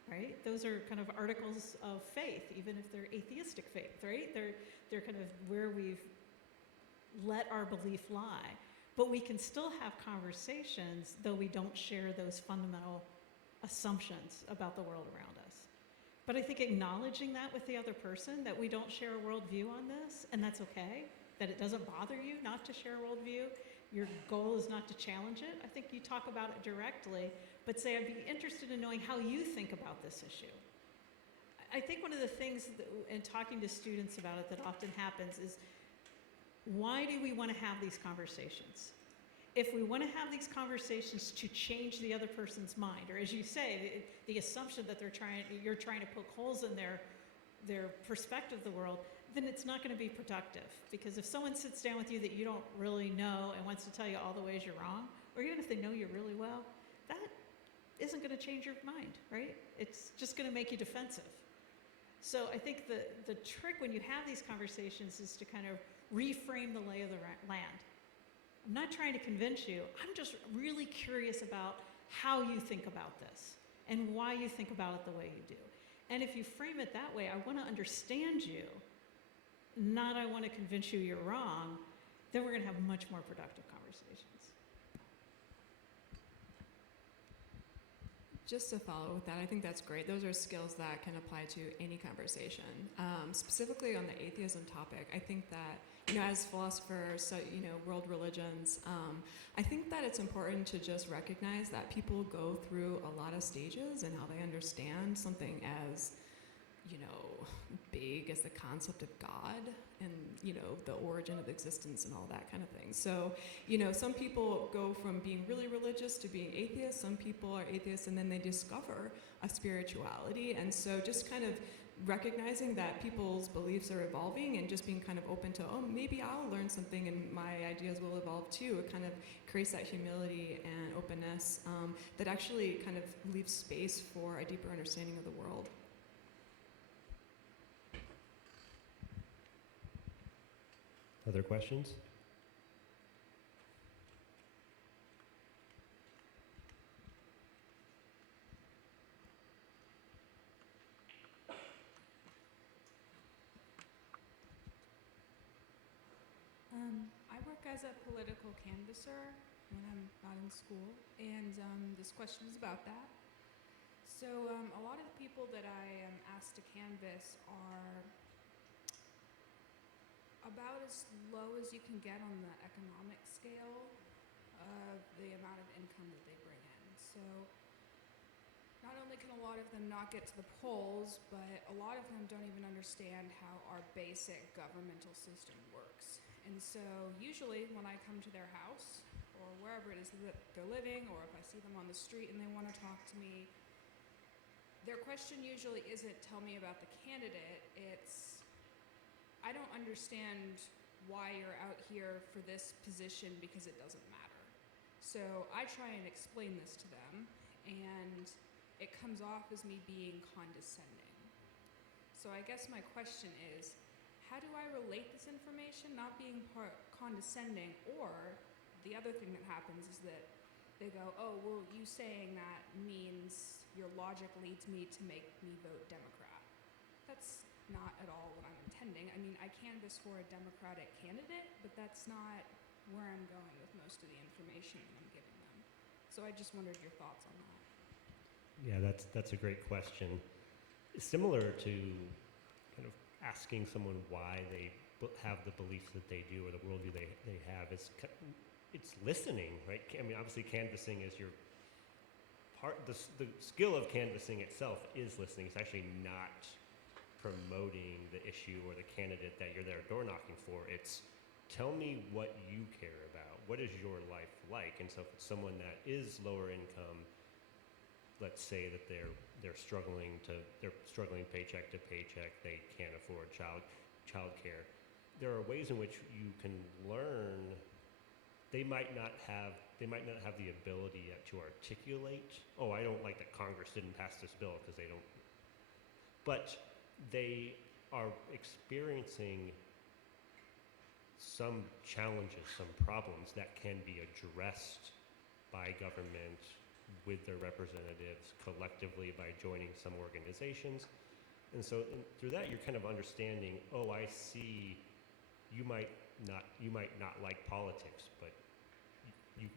right? Those are kind of articles of faith, even if they're atheistic faith, right? They're kind of where we've let our belief lie. But we can still have conversations, though we don't share those fundamental assumptions about the world around us. But I think acknowledging that with the other person, that we don't share a worldview on this, and that's okay, that it doesn't bother you not to share a worldview, your goal is not to challenge it. I think you talk about it directly, but say, I'd be interested in knowing how you think about this issue. I think one of the things in talking to students about it that often happens is, why do we want to have these conversations? If we want to have these conversations to change the other person's mind, or as you say, the assumption that you're trying to poke holes in their perspective of the world, then it's not going to be productive. Because if someone sits down with you that you don't really know and wants to tell you all the ways you're wrong, or even if they know you really well, that isn't going to change your mind, right? It's just going to make you defensive. So I think the trick when you have these conversations is to kind of reframe the lay of the land. I'm not trying to convince you. I'm just really curious about how you think about this and why you think about it the way you do. And if you frame it that way, I want to understand you, not I want to convince you you're wrong, then we're going to have much more productive conversations. Just to follow with that, I think that's great. Those are skills that can apply to any conversation. Specifically on the atheism topic, I think that, as philosophers, world religions, I think that it's important to just recognize that people go through a lot of stages in how they understand something as, big as the concept of God and, the origin of existence and all that kind of thing. So, some people go from being really religious to being atheists. Some people are atheists and then they discover a spirituality. And so just kind of recognizing that people's beliefs are evolving and just being kind of open to, maybe I'll learn something and my ideas will evolve too. It kind of creates that humility and openness that actually kind of leaves space for a deeper understanding of the world. Other questions? I work as a political canvasser when I'm not in school, and this question is about that. So a lot of the people that I am asked to canvas about as low as you can get on the economic scale of the amount of income that they bring in. So not only can a lot of them not get to the polls, but a lot of them don't even understand how our basic governmental system works. And so usually when I come to their house or wherever it is that they're living, or if I see them on the street and they want to talk to me, their question usually isn't tell me about the candidate, it's I don't understand why you're out here for this position because it doesn't matter. So I try and explain this to them, and it comes off as me being condescending. So I guess my question is, how do I relate this information, not being condescending? Or the other thing that happens is that they go, oh, well, you saying that means your logic leads me to make me vote Democrat. That's not at all what I'm intending. I mean, I canvass for a Democratic candidate, but that's not where I'm going with most of the information that I'm giving them. So I just wondered your thoughts on that. Yeah, that's a great question. Similar to kind of asking someone why they have the beliefs that they do or the worldview they have, it's listening, right? I mean, obviously canvassing is your part, the skill of canvassing itself is listening. It's actually not promoting the issue or the candidate that you're there door knocking for. It's tell me what you care about. What is your life like? And so if it's someone that is lower income, let's say that they're struggling paycheck to paycheck, they can't afford child care. There are ways in which you can learn. They might not have the ability yet to articulate, oh, I don't like that Congress didn't pass this bill because they don't. But they are experiencing some challenges, some problems that can be addressed by government with their representatives collectively by joining some organizations. And so through that, you're kind of understanding, oh, I see you might not like politics, but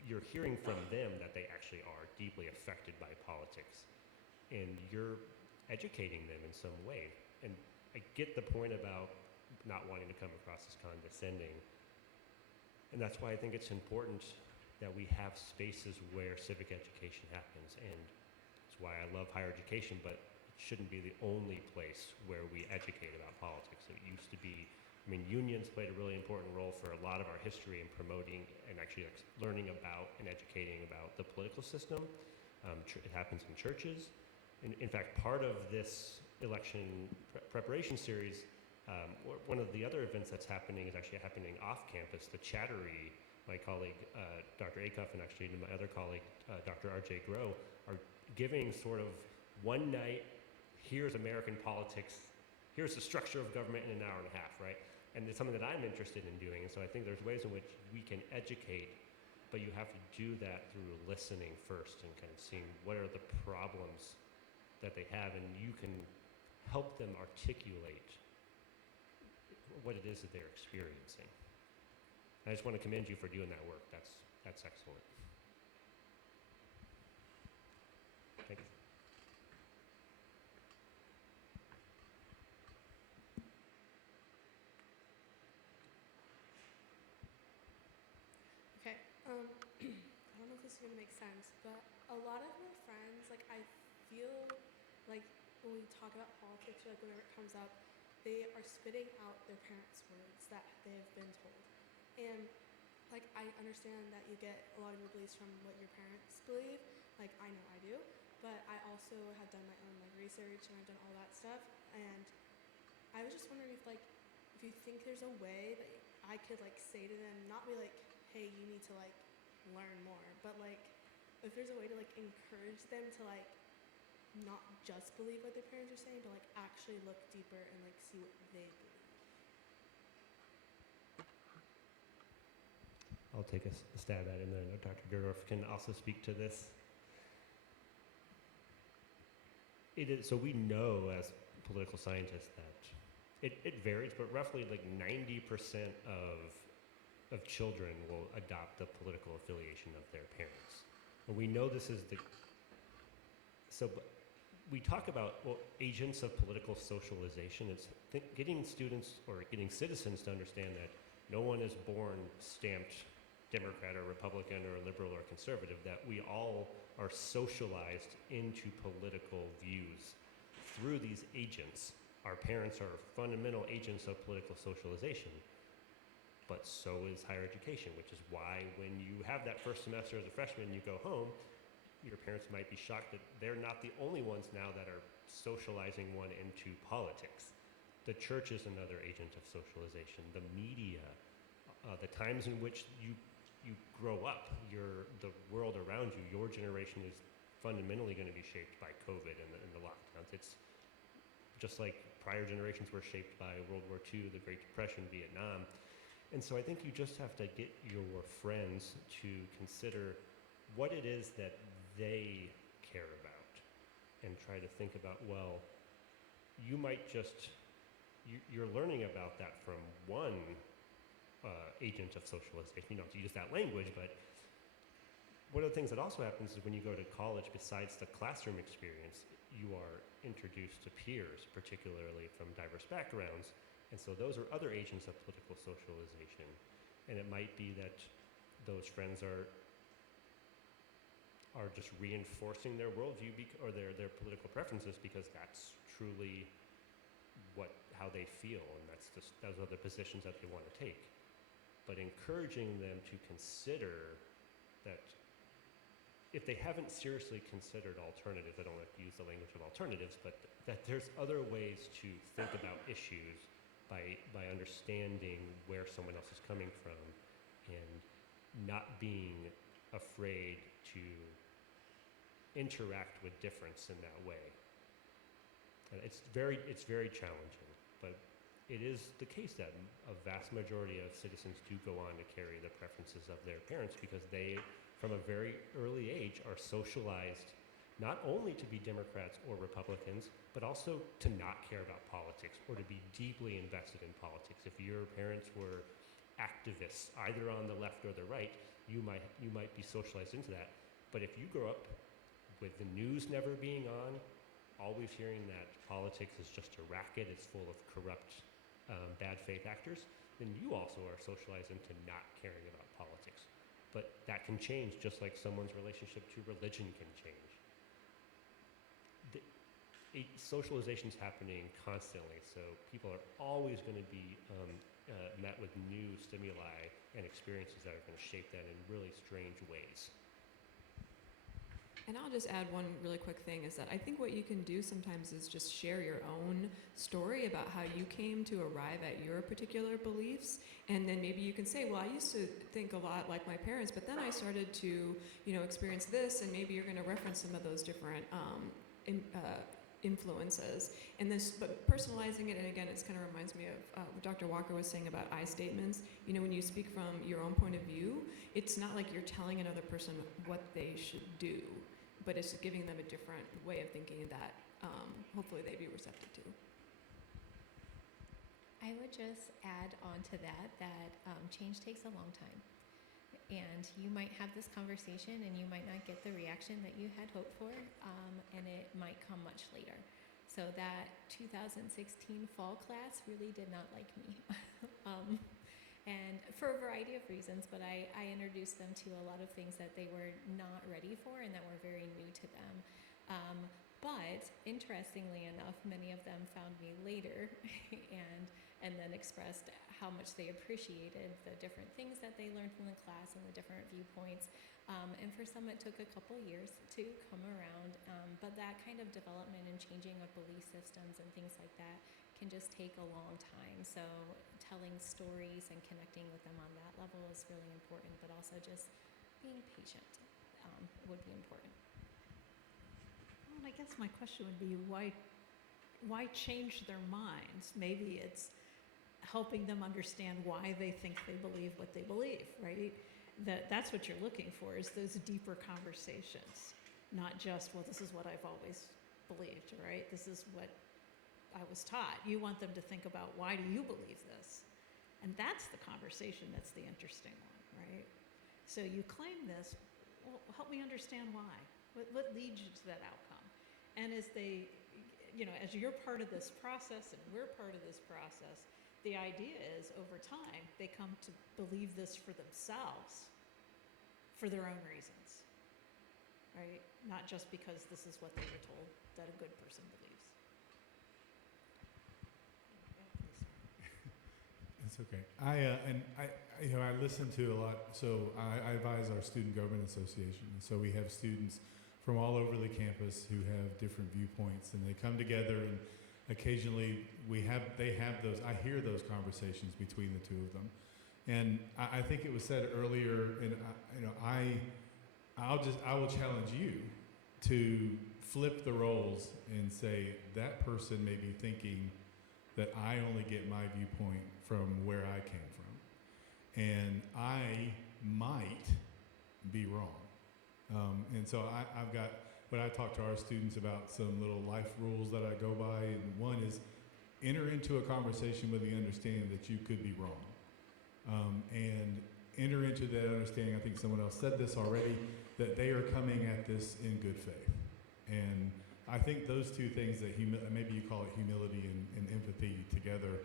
you're hearing from them that they actually are deeply affected by politics, and you're educating them in some way. And I get the point about not wanting to come across as condescending, and that's why I think it's important that we have spaces where civic education happens, and it's why I love higher education, but it shouldn't be the only place where we educate about politics. It used to be, I mean, unions played a really important role for a lot of our history in promoting and actually learning about and educating about the political system. It happens in churches. In fact, part of this election preparation series, one of the other events that's happening is actually happening off campus. The Chattery, my colleague, Dr. Acuff, and actually my other colleague, Dr. R.J. Groh, are giving sort of one night, here's American politics, here's the structure of government in an hour and a half, right? And it's something that I'm interested in doing. And so I think there's ways in which we can educate, but you have to do that through listening first and kind of seeing what are the problems that they have, and you can help them articulate what it is that they're experiencing. I just want to commend you for doing that work. That's excellent. Thank you. Okay, I don't know if this is gonna make sense, but a lot of my friends, like, I feel like when we talk about politics or like whenever it comes up, they are spitting out their parents' words that they have been told. And like, I understand that you get a lot of your beliefs from what your parents believe, like I know I do, but I also have done my own like research and I've done all that stuff. And I was just wondering if you think there's a way that I could like say to them, not be like, hey, you need to like learn more, but like if there's a way to like encourage them to like not just believe what their parents are saying, but like actually look deeper and like see what they believe. I'll take a stab at it, and then Dr. Derdorf can also speak to this. It is, so we know as political scientists that it varies, but roughly like 90% of children will adopt the political affiliation of their parents. And we know this is we talk about agents of political socialization. It's getting students or getting citizens to understand that no one is born stamped Democrat or Republican or liberal or conservative, that we all are socialized into political views through these agents. Our parents are fundamental agents of political socialization, but so is higher education, which is why when you have that first semester as a freshman, you go home, your parents might be shocked that they're not the only ones now that are socializing one into politics. The church is another agent of socialization. The media, the times in which you grow up, the world around you, your generation is fundamentally going to be shaped by COVID and the lockdowns. It's just like prior generations were shaped by World War II, the Great Depression, Vietnam. And so I think you just have to get your friends to consider what it is that they care about and try to think about, well, you might just, you're learning about that from one agent of socialization, you know, to use that language, but one of the things that also happens is when you go to college, besides the classroom experience, you are introduced to peers, particularly from diverse backgrounds, and so those are other agents of political socialization. And it might be that those friends are just reinforcing their worldview or their political preferences because that's truly how they feel, and those are the positions that they want to take. But encouraging them to consider that if they haven't seriously considered alternatives, I don't like to use the language of alternatives, but that there's other ways to think about issues by understanding where someone else is coming from and not being afraid to interact with difference in that way. And it's very challenging, but it is the case that a vast majority of citizens do go on to carry the preferences of their parents because they, from a very early age, are socialized not only to be Democrats or Republicans, but also to not care about politics or to be deeply invested in politics. If your parents were activists, either on the left or the right, you might be socialized into that. But if you grow up with the news never being on, always hearing that politics is just a racket, it's full of corrupt, bad faith actors, then you also are socialized into not caring about politics. But that can change just like someone's relationship to religion can change. Socialization is happening constantly, so people are always going to be met with new stimuli and experiences that are going to shape that in really strange ways. And I'll just add one really quick thing is that I think what you can do sometimes is just share your own story about how you came to arrive at your particular beliefs. And then maybe you can say, well, I used to think a lot like my parents, but then I started to, experience this, and maybe you're going to reference some of those different influences. And this, but personalizing it, and again, it kind of reminds me of what Dr. Walker was saying about I statements. When you speak from your own point of view, it's not like you're telling another person what they should do, but it's giving them a different way of thinking that hopefully they'd be receptive to. I would just add on to that change takes a long time. And you might have this conversation and you might not get the reaction that you had hoped for, and it might come much later. So that 2016 fall class really did not like me. And for a variety of reasons, but I introduced them to a lot of things that they were not ready for and that were very new to them. But interestingly enough, many of them found me later and then expressed how much they appreciated the different things that they learned from the class and the different viewpoints. And for some, it took a couple years to come around. But that kind of development and changing of belief systems and things like that can just take a long time. So telling stories and connecting with them on that level is really important, but also just being patient would be important. Well, I guess my question would be why change their minds? Maybe it's helping them understand why they think they believe what they believe, right? That's what you're looking for, is those deeper conversations, not just, well, this is what I've always believed, right? This is what I was taught. You want them to think about, why do you believe this? And that's the conversation that's the interesting one, right? So you claim this, well, help me understand why. What leads you to that outcome? And as they, as you're part of this process and we're part of this process, the idea is over time they come to believe this for themselves for their own reasons, right? Not just because this is what they were told that a good person believes. It's okay. I listen to a lot. So I advise our Student Government Association. And so we have students from all over the campus who have different viewpoints, and they come together. And occasionally they have those. I hear those conversations between the two of them. And I think it was said earlier, and I will challenge you to flip the roles and say that person may be thinking that I only get my viewpoint from where I came from, and I might be wrong. And so I've got, when I talk to our students about some little life rules that I go by, and one is enter into a conversation with the understanding that you could be wrong. And enter into that understanding, I think someone else said this already, that they are coming at this in good faith. And I think those two things, that maybe you call it humility and empathy together,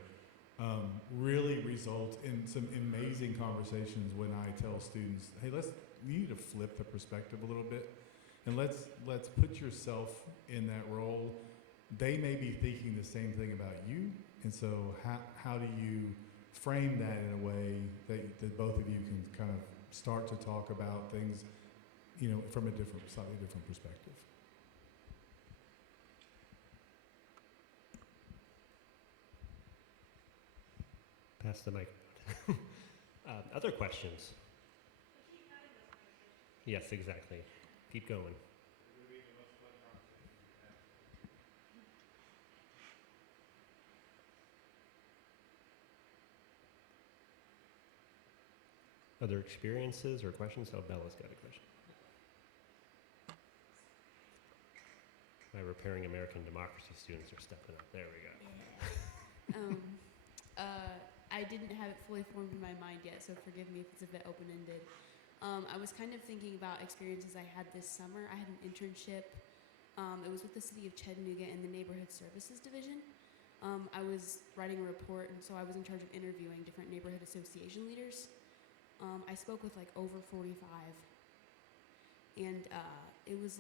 really result in some amazing conversations when I tell students, hey, you need to flip the perspective a little bit, and let's put yourself in that role. They may be thinking the same thing about you, and so how do you frame that in a way that both of you can kind of start to talk about things, from a slightly different perspective. Pass the mic. Other questions? Yes, exactly. Keep going. Other experiences or questions? Oh, Bella's got a question. My Repairing American Democracy students are stepping up. There we go. Yeah. I didn't have it fully formed in my mind yet, so forgive me if it's a bit open-ended. I was kind of thinking about experiences I had this summer. I had an internship. It was with the city of Chattanooga in the Neighborhood Services Division. I was writing a report, and so I was in charge of interviewing different neighborhood association leaders. I spoke with over 45, and it was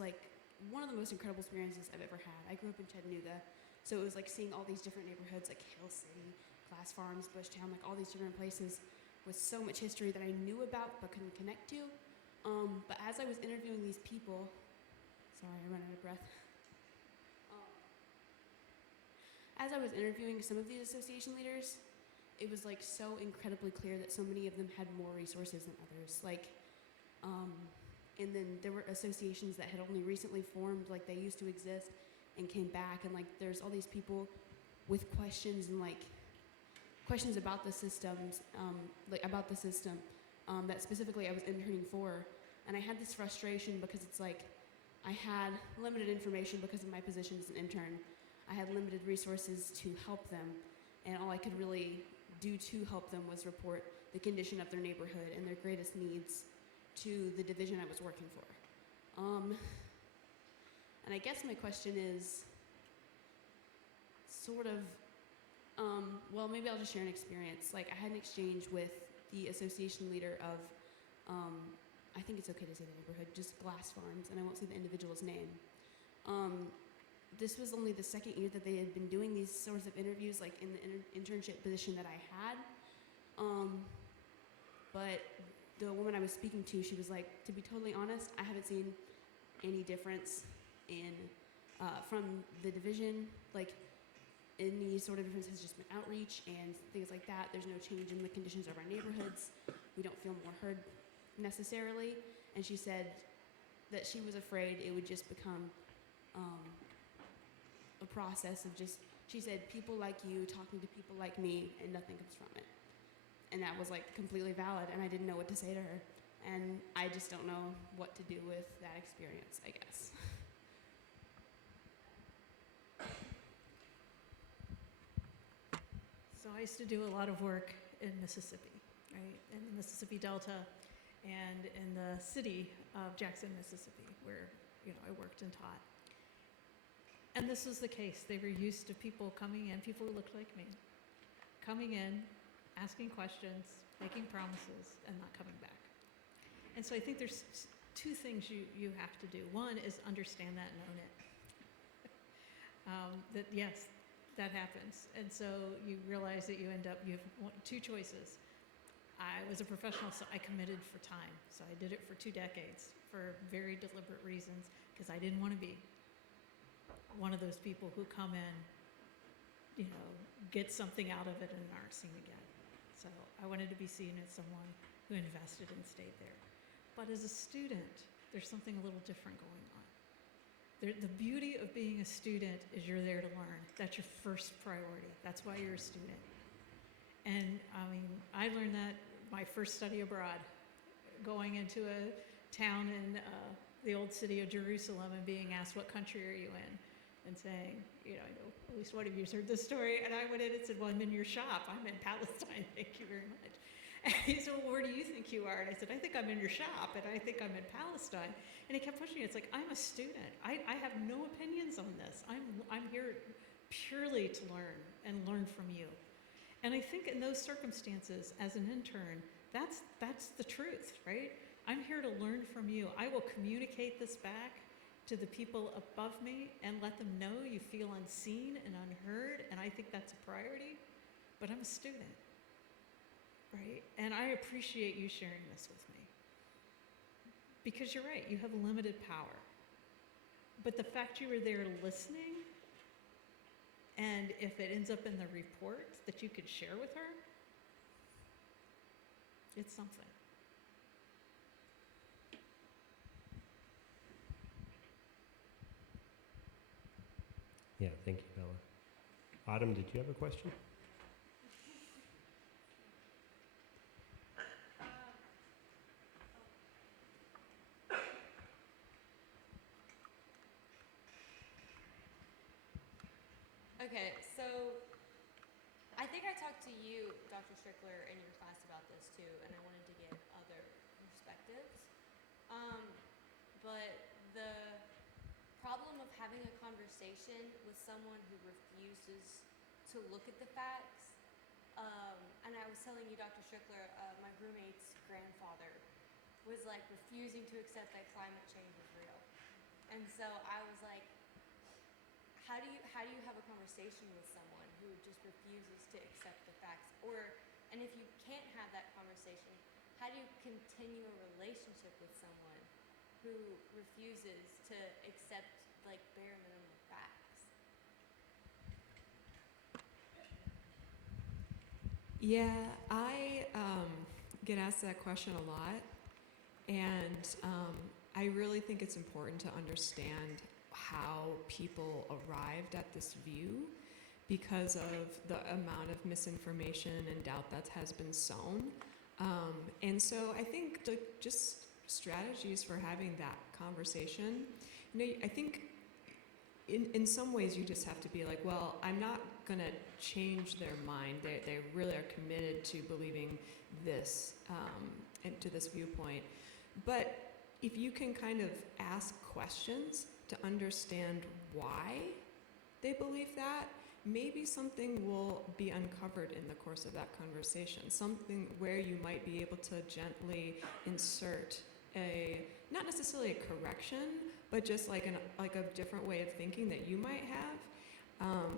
one of the most incredible experiences I've ever had. I grew up in Chattanooga, so it was seeing all these different neighborhoods like Hill City, Glass Farms, Bushtown, all these different places with so much history that I knew about but couldn't connect to. But as I was interviewing these people, sorry, I ran out of breath. As I was interviewing some of these association leaders, it was so incredibly clear that so many of them had more resources than others. And then there were associations that had only recently formed, they used to exist and came back, and there's all these people with questions and questions about the systems, that specifically I was interning for. And I had this frustration because it's I had limited information because of my position as an intern. I had limited resources to help them, and all I could really do to help them was report the condition of their neighborhood and their greatest needs to the division I was working for. And I guess my question is well, maybe I'll just share an experience. I had an exchange with the association leader of, I think it's okay to say the neighborhood, just Glass Farms, and I won't say the individual's name. This was only the second year that they had been doing these sorts of interviews, in the internship position that I had. But the woman I was speaking to, she was to be totally honest, I haven't seen any difference from the division. Any sort of difference has just been outreach and things like that. There's no change in the conditions of our neighborhoods. We don't feel more heard necessarily. And she said that she was afraid it would just become a process of she said, people like you talking to people like me, and nothing comes from it. And that was completely valid, and I didn't know what to say to her. And I just don't know what to do with that experience, I guess. So I used to do a lot of work in Mississippi, right? In the Mississippi Delta and in the city of Jackson, Mississippi, where I worked and taught. And this was the case. They were used to people coming in, people who looked like me, coming in, asking questions, making promises, and not coming back. And so I think there's two things you have to do. One is understand that and own it. That yes, that happens. And so you realize that you have two choices. I was a professional, so I committed for time. So I did it for 2 decades for very deliberate reasons, because I didn't want to be one of those people who come in, get something out of it and aren't seen again. So I wanted to be seen as someone who invested and stayed there. But as a student, there's something a little different going on. The beauty of being a student is you're there to learn. That's your first priority. That's why you're a student. And I learned that my first study abroad, going into a town in the old city of Jerusalem and being asked, what country are you in? And saying, I know at least one of you has heard this story. And I went in and said, well, I'm in your shop. I'm in Palestine. Thank you very much. And he said, well, where do you think you are? And I said, I think I'm in your shop, and I think I'm in Palestine. And he kept pushing me. It's like, I'm a student. I have no opinions on this. I'm here purely to learn and learn from you. And I think in those circumstances, as an intern, that's the truth, right? I'm here to learn from you. I will communicate this back to the people above me and let them know you feel unseen and unheard, and I think that's a priority, but I'm a student, right? And I appreciate you sharing this with me. Because you're right, you have limited power. But the fact you were there listening, and if it ends up in the report that you could share with her, it's something. Yeah, thank you, Bella. Autumn, did you have a question? Okay, so I think I talked to you, Dr. Strickler, in your class about this too, and I wanted to get other perspectives. But the problem of having a conversation with someone who refuses to look at the facts, and I was telling you, Dr. Strickler, my roommate's grandfather was like refusing to accept that climate change is real. And so I was like, how do you have a conversation with someone who just refuses to accept the facts? And if you can't have that conversation, how do you continue a relationship with someone who refuses to accept like bare minimum facts? Yeah, I get asked that question a lot, and I really think it's important to understand how people arrived at this view because of the amount of misinformation and doubt that has been sown. And so I think just strategies for having that conversation, I think in some ways you just have to be like, well, I'm not going to change their mind. They really are committed to believing this and to this viewpoint. But if you can kind of ask questions to understand why they believe that, maybe something will be uncovered in the course of that conversation, something where you might be able to gently insert not necessarily a correction, but just like a different way of thinking that you might have.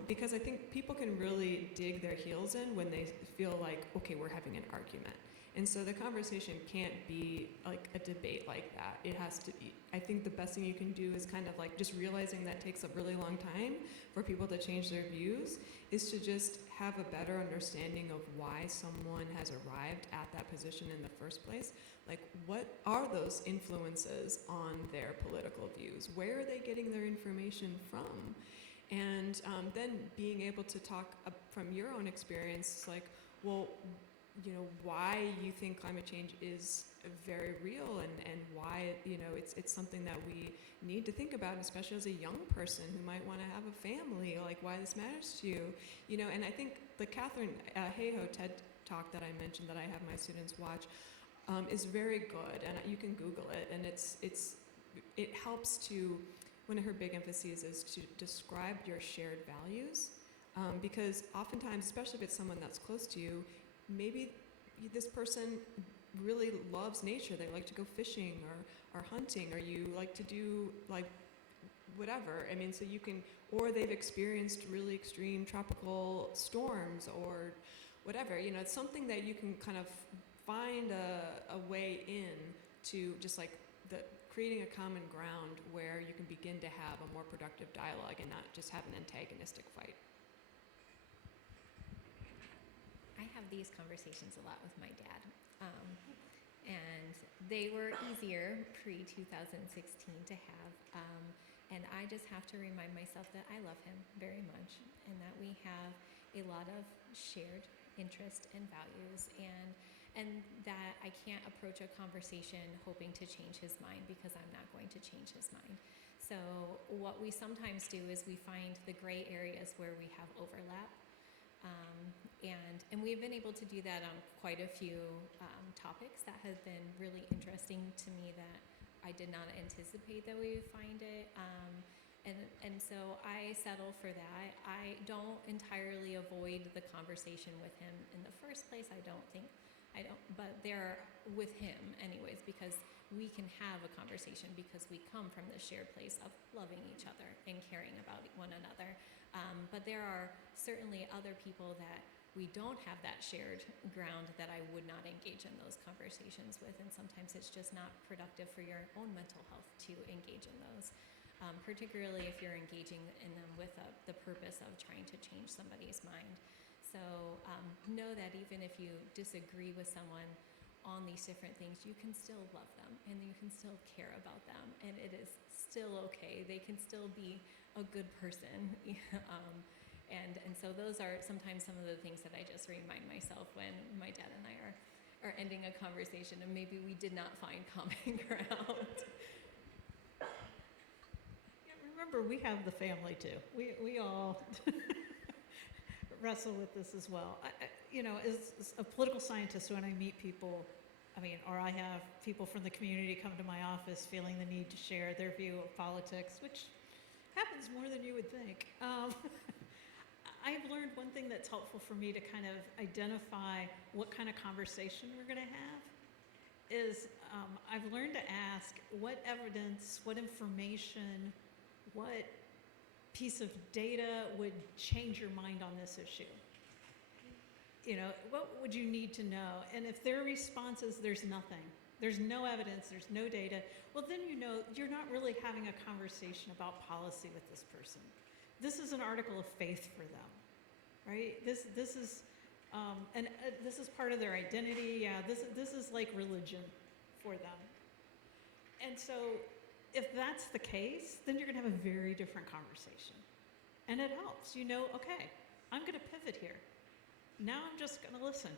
Because I think people can really dig their heels in when they feel like, okay, we're having an argument. And so the conversation can't be like a debate like that. It has to be, I think the best thing you can do is kind of like just realizing that takes a really long time for people to change their views, is to just have a better understanding of why someone has arrived at that position in the first place. Like, what are those influences on their political views? Where are they getting their information from? And then being able to talk from your own experience, like, well, why you think climate change is very real and why, it's something that we need to think about, especially as a young person who might want to have a family, like why this matters to you, and I think the Catherine Hayhoe TED Talk that I mentioned that I have my students watch is very good, and you can Google it, and it helps to one of her big emphases is to describe your shared values, because oftentimes, especially if it's someone that's close to you, maybe this person really loves nature. They like to go fishing or hunting, or you like to do like whatever. I mean, so you can, or they've experienced really extreme tropical storms or whatever. You know, it's something that you can kind of find a way in to just like creating a common ground where you can begin to have a more productive dialogue and not just have an antagonistic fight. I have these conversations a lot with my dad. And they were easier pre-2016 to have. And I just have to remind myself that I love him very much and that we have a lot of shared interest and values, and that I can't approach a conversation hoping to change his mind because I'm not going to change his mind. So what we sometimes do is we find the gray areas where we have overlap. And we've been able to do that on quite a few topics that have been really interesting to me that I did not anticipate that we would find it. And so I settle for that. I don't entirely avoid the conversation with him in the first place. I don't, but they're with him anyways, because we can have a conversation because we come from this shared place of loving each other and caring about one another. But there are certainly other people that we don't have that shared ground that I would not engage in those conversations with, and sometimes it's just not productive for your own mental health to engage in those, particularly if you're engaging in them with the purpose of trying to change somebody's mind. So know that even if you disagree with someone on these different things, you can still love them and you can still care about them, and it is still okay. They can still be a good person. And so those are sometimes some of the things that I just remind myself when my dad and I are ending a conversation and maybe we did not find common ground. Yeah, remember, we have the family too. We all wrestle with this as well. As a political scientist, when I meet people, or I have people from the community come to my office feeling the need to share their view of politics, which happens more than you would think. I've learned one thing that's helpful for me to kind of identify what kind of conversation we're going to have is I've learned to ask what evidence, what information, what piece of data would change your mind on this issue. What would you need to know? And if their response is there's nothing, there's no evidence, there's no data, well then you're not really having a conversation about policy with this person. This is an article of faith for them, right? This is this is part of their identity. Yeah, this is like religion for them. And so if that's the case, then you're going to have a very different conversation. And it helps. Okay, I'm going to pivot here. Now I'm just going to listen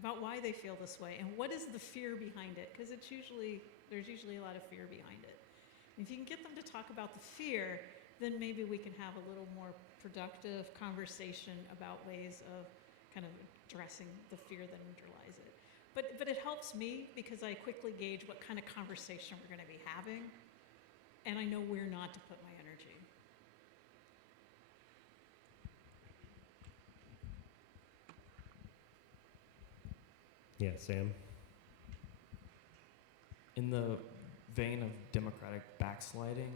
about why they feel this way and what is the fear behind it, because there's usually a lot of fear behind it. And if you can get them to talk about the fear, then maybe we can have a little more productive conversation about ways of kind of addressing the fear that underlies it. But it helps me because I quickly gauge what kind of conversation we're going to be having, and I know where not to put my energy. Yeah, Sam? In the vein of democratic backsliding,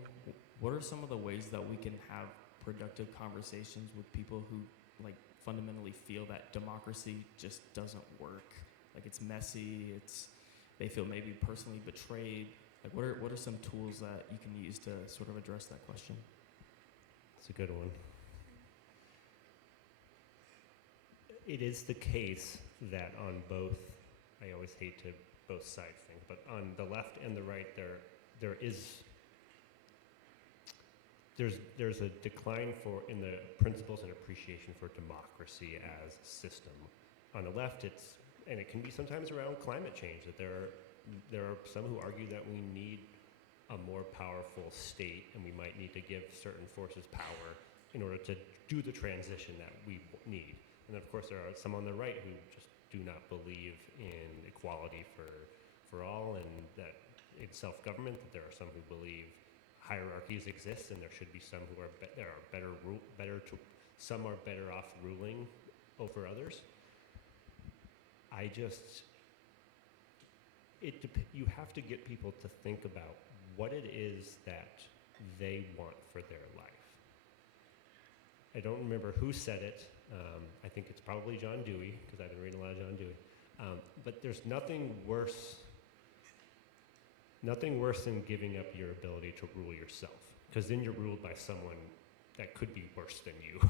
what are some of the ways that we can have productive conversations with people who fundamentally feel that democracy just doesn't work? It's messy, they feel maybe personally betrayed. What are some tools that you can use to sort of address that question? It's a good one. It is the case that on both, I always hate to both side thing, but on the left and the right, there's a decline in the principles and appreciation for democracy as a system. On the left, and it can be sometimes around climate change, that there are some who argue that we need a more powerful state and we might need to give certain forces power in order to do the transition that we need. And of course, there are some on the right who just do not believe in equality for all and that in self-government, that there are some who believe hierarchies exist, and there should be some who are there are some are better off ruling over others. You have to get people to think about what it is that they want for their life. I don't remember who said it. I think it's probably John Dewey, because I've been reading a lot of John Dewey. But there's nothing worse than giving up your ability to rule yourself, because then you're ruled by someone that could be worse than you,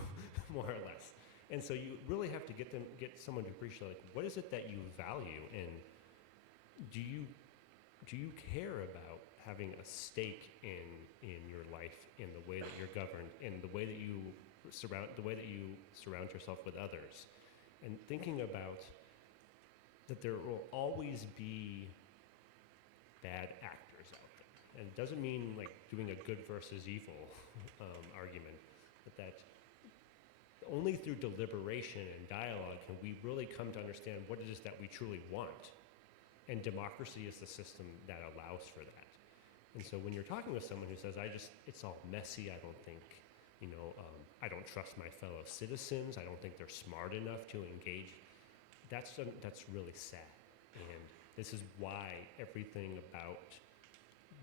more or less. And so you really have to get someone to appreciate, like, what is it that you value, and do you care about having a stake in your life, in the way that you're governed, in the way that you surround yourself with others, and thinking about that there will always be bad actors out there. And it doesn't mean like doing a good versus evil argument, but that only through deliberation and dialogue can we really come to understand what it is that we truly want. And democracy is the system that allows for that. And so when you're talking with someone who says, it's all messy, I don't think, I don't trust my fellow citizens, I don't think they're smart enough to engage, that's really sad. And this is why everything about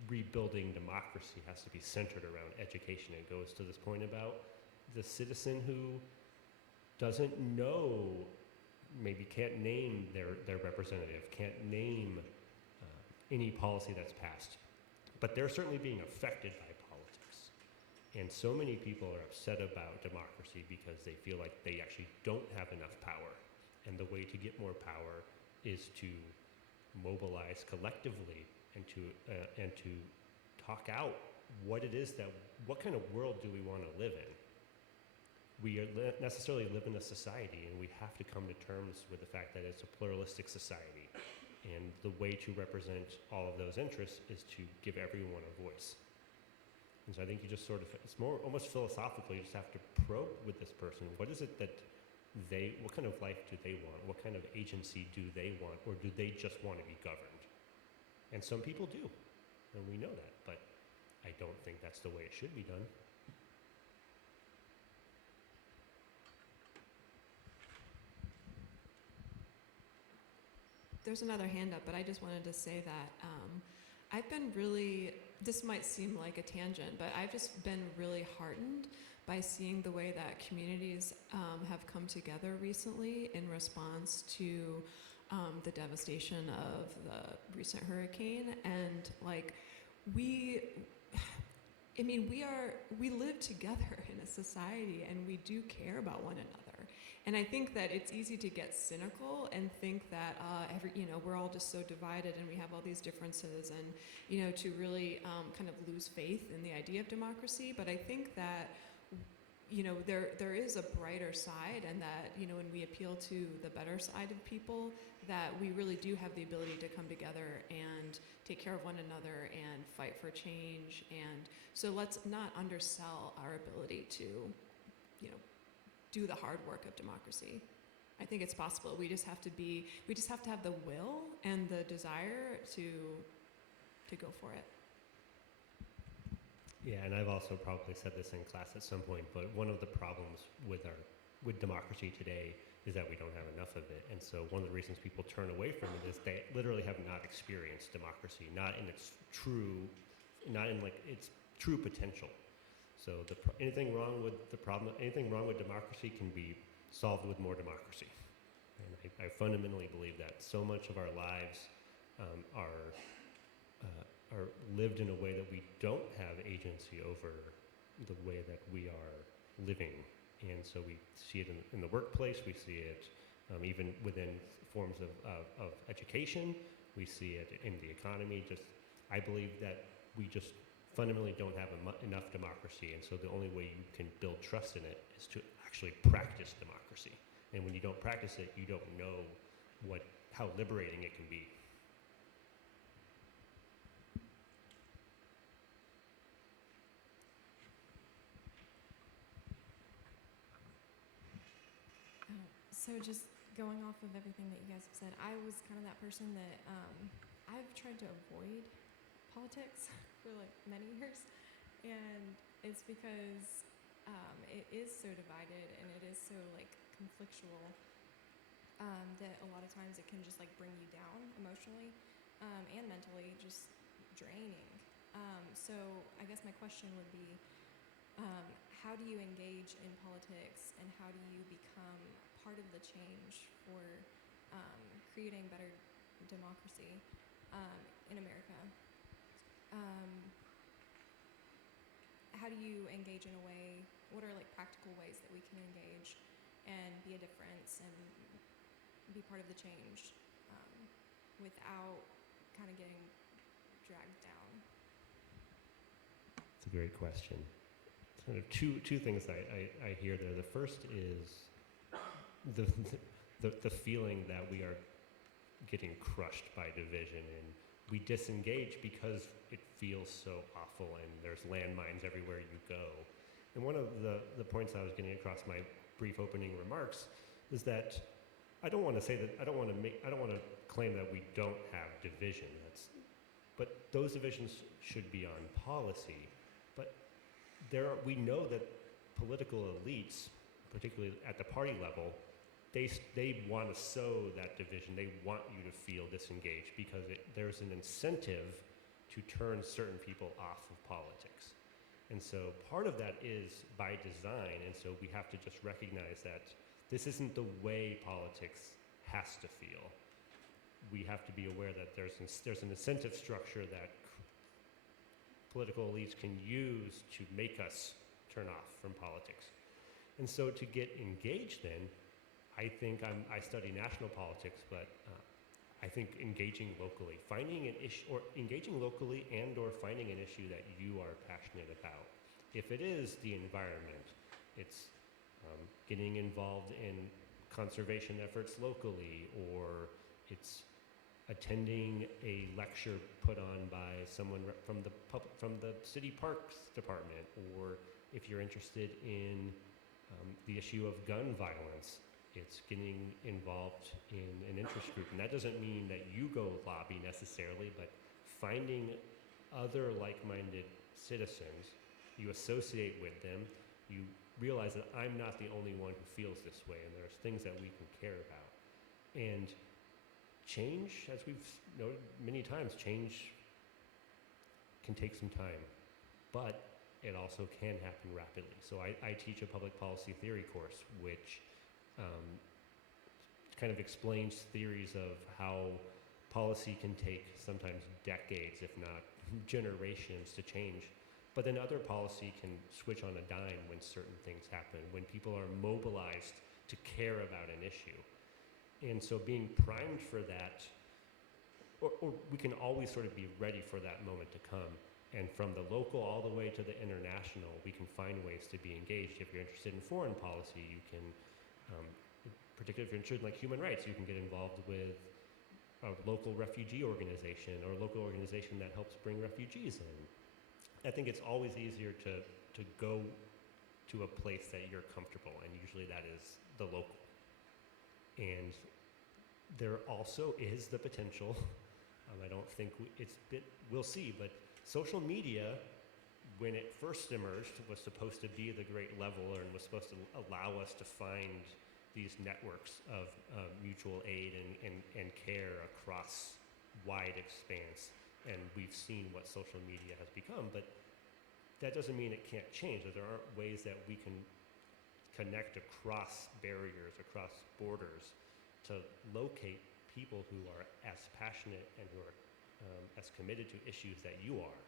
rebuilding democracy has to be centered around education. It goes to this point about the citizen who doesn't know, maybe can't name their representative, can't name any policy that's passed, but they're certainly being affected by politics. And so many people are upset about democracy because they feel like they actually don't have enough power. And the way to get more power is to mobilize collectively and to talk out what kind of world do we want to live in. We necessarily live in a society, and we have to come to terms with the fact that it's a pluralistic society. And the way to represent all of those interests is to give everyone a voice. And so I think you just it's more almost philosophical, you just have to probe with this person. What is it that what kind of life do they want? What kind of agency do they want? Or do they just want to be governed? And some people do, and we know that, but I don't think that's the way it should be done. There's another hand up, but I just wanted to say that I've been this might seem like a tangent, but I've just been really heartened by seeing the way that communities have come together recently in response to the devastation of the recent hurricane. And like, we live together in a society, and we do care about one another. And I think that it's easy to get cynical and think that we're all just so divided and we have all these differences, and to really kind of lose faith in the idea of democracy. But I think that there is a brighter side, and that when we appeal to the better side of people, that we really do have the ability to come together and take care of one another and fight for change. And so let's not undersell our ability to do the hard work of democracy. I think it's possible. We just have to have the will and the desire to go for it. Yeah, and I've also probably said this in class at some point, but one of the problems with democracy today is that we don't have enough of it. And so one of the reasons people turn away from it is they literally have not experienced democracy, not in its true potential. So anything wrong with democracy can be solved with more democracy. And I fundamentally believe that so much of our lives are lived in a way that we don't have agency over the way that we are living. And so we see it in the workplace, we see it even within forms of education, we see it in the economy. I believe that we just fundamentally don't have enough democracy, and so the only way you can build trust in it is to actually practice democracy. And when you don't practice it, you don't know how liberating it can be. So just going off of everything that you guys have said, I was kind of that person that I've tried to avoid politics for like many years. And it's because it is so divided and it is so like conflictual that a lot of times it can just like bring you down emotionally and mentally, just draining. So I guess my question would be, how do you engage in politics and how do you become part of the change for creating better democracy in America? How do you engage in a way, what are like practical ways that we can engage and be a difference and be part of the change without kind of getting dragged down? It's a great question. Kind of two things I hear there. The first is the feeling that we are getting crushed by division, and we disengage because it feels so awful and there's landmines everywhere you go. And one of the points I was getting across my brief opening remarks is that I don't want to claim that we don't have division. But those divisions should be on policy. But we know that political elites, particularly at the party level, they want to sow that division. They want you to feel disengaged because there's an incentive to turn certain people off of politics. And so part of that is by design, and so we have to just recognize that this isn't the way politics has to feel. We have to be aware that there's an incentive structure that political elites can use to make us turn off from politics. And so to get engaged then, I think I study national politics, but I think engaging locally, finding an issue, or engaging locally and or finding an issue that you are passionate about. If it is the environment, it's getting involved in conservation efforts locally, or it's attending a lecture put on by someone from the city parks department, or if you're interested in the issue of gun violence, it's getting involved in an interest group. And that doesn't mean that you go lobby necessarily, but finding other like-minded citizens, you associate with them, you realize that I'm not the only one who feels this way, and there's things that we can care about. And change, as we've noted many times, change can take some time, but it also can happen rapidly. So I teach a public policy theory course, which kind of explains theories of how policy can take sometimes decades, if not generations, to change. But then other policy can switch on a dime when certain things happen, when people are mobilized to care about an issue. And so being primed for that, or we can always sort of be ready for that moment to come. And from the local all the way to the international, we can find ways to be engaged. If you're interested in foreign policy, you can, particularly if you're interested in like human rights, you can get involved with a local refugee organization or a local organization that helps bring refugees in. I think it's always easier to go to a place that you're comfortable, and usually that is the local. And there also is the potential, I don't think we'll see, but social media, when it first emerged, was supposed to be the great leveler and was supposed to allow us to find these networks of mutual aid and care across wide expanse. And we've seen what social media has become, but that doesn't mean it can't change. That there aren't ways that we can connect across barriers, across borders, to locate people who are as passionate and who are as committed to issues that you are.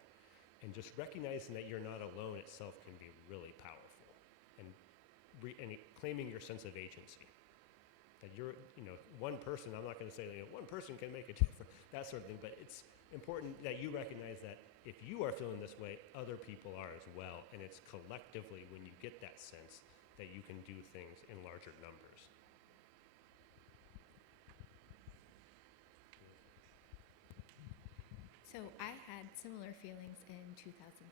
And just recognizing that you're not alone itself can be really powerful. And claiming your sense of agency. That you're, one person, I'm not going to say, one person can make a difference, that sort of thing, but it's important that you recognize that if you are feeling this way, other people are as well. And it's collectively, when you get that sense, that you can do things in larger numbers. So I had similar feelings in 2016,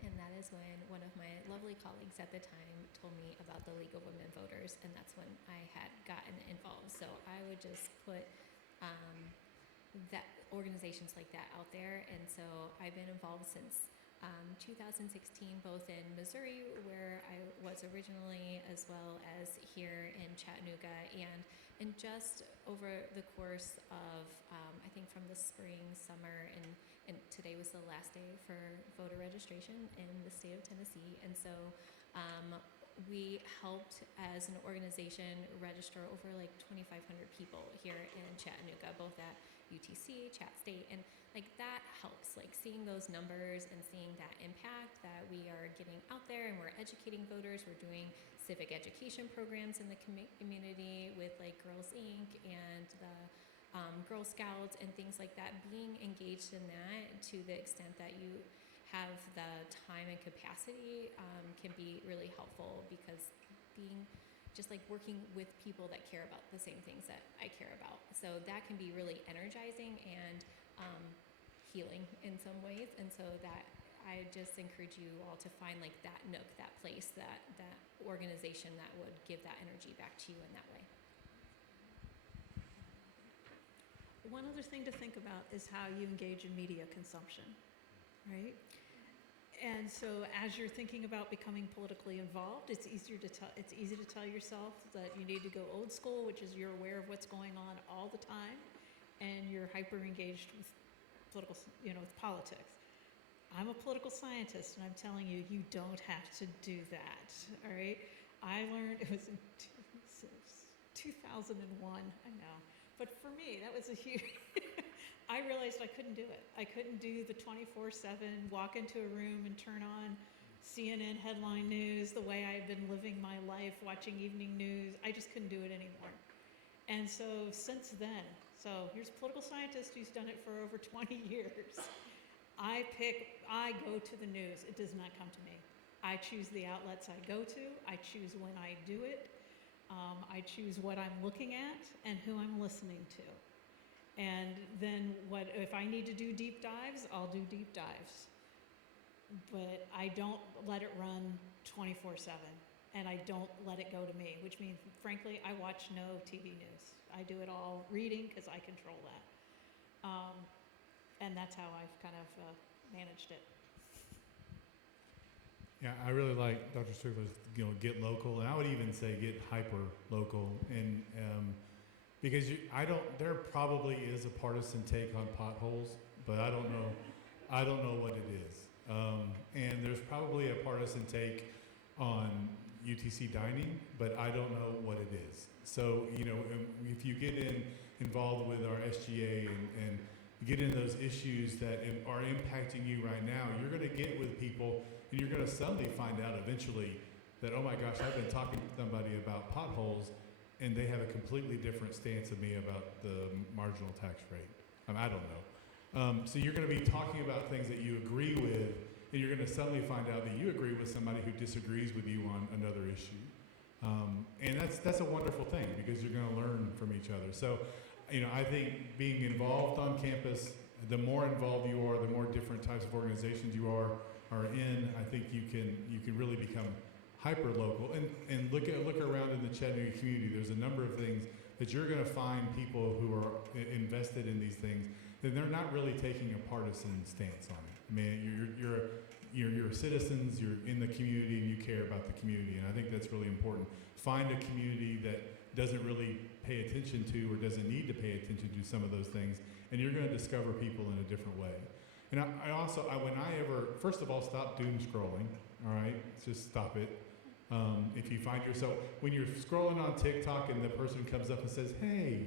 and that is when one of my lovely colleagues at the time told me about the League of Women Voters, and that's when I had gotten involved. So I would just put that organizations like that out there, and so I've been involved since 2016, both in Missouri, where I was originally, as well as here in Chattanooga, and just over the course of, I think from the spring, summer, and today was the last day for voter registration in the state of Tennessee, and so we helped as an organization register over like 2,500 people here in Chattanooga, both at UTC, Chat State, and like that helps, like seeing those numbers and seeing that impact that we are getting out there and we're educating voters. We're doing civic education programs in the community with like Girls Inc. and the Girl Scouts and things like that. Being engaged in that to the extent that you have the time and capacity can be really helpful, because being just like working with people that care about the same things that I care about. So that can be really energizing and healing in some ways. And so that I just encourage you all to find like that nook, that place, that organization that would give that energy back to you in that way. One other thing to think about is how you engage in media consumption, right? And so as you're thinking about becoming politically involved, it's easy to tell yourself that you need to go old school, which is you're aware of what's going on all the time, and you're hyper engaged with with politics. I'm a political scientist, and I'm telling you, you don't have to do that, all right? I learned, it was in 2001, I know. But for me, that was a huge, I realized I couldn't do it. I couldn't do the 24/7, walk into a room and turn on CNN headline news the way I've been living my life, watching evening news. I just couldn't do it anymore. And so since then, so here's a political scientist who's done it for over 20 years. I go to the news. It does not come to me. I choose the outlets I go to. I choose when I do it. I choose what I'm looking at and who I'm listening to. And then if I need to do deep dives, I'll do deep dives. But I don't let it run 24/7, and I don't let it go to me, which means, frankly, I watch no TV news. I do it all reading because I control that. And that's how I've kind of managed it. Yeah, I really like Dr. Strickler's, get local, and I would even say get hyper local, and because there probably is a partisan take on potholes, but I don't know what it is, and there's probably a partisan take on UTC dining, but I don't know what it is. So if you get involved with our SGA and get into those issues that are impacting you right now, you're going to get with people. And you're going to suddenly find out eventually that, oh my gosh, I've been talking to somebody about potholes, and they have a completely different stance of me about the marginal tax rate. I don't know. So you're going to be talking about things that you agree with, and you're going to suddenly find out that you agree with somebody who disagrees with you on another issue. And that's a wonderful thing, because you're going to learn from each other. So, I think being involved on campus, the more involved you are, the more different types of organizations you are in, I think you can really become hyper local and look around in the Chattanooga community. There's a number of things that you're going to find people who are invested in these things, and they're not really taking a partisan stance on it. I mean, you're citizens, you're in the community, and you care about the community, and I think that's really important. Find a community that doesn't really pay attention to or doesn't need to pay attention to some of those things, and you're going to discover people in a different way. And first of all, stop doom scrolling, all right? Just stop it. If you find yourself, when you're scrolling on TikTok and the person comes up and says, hey,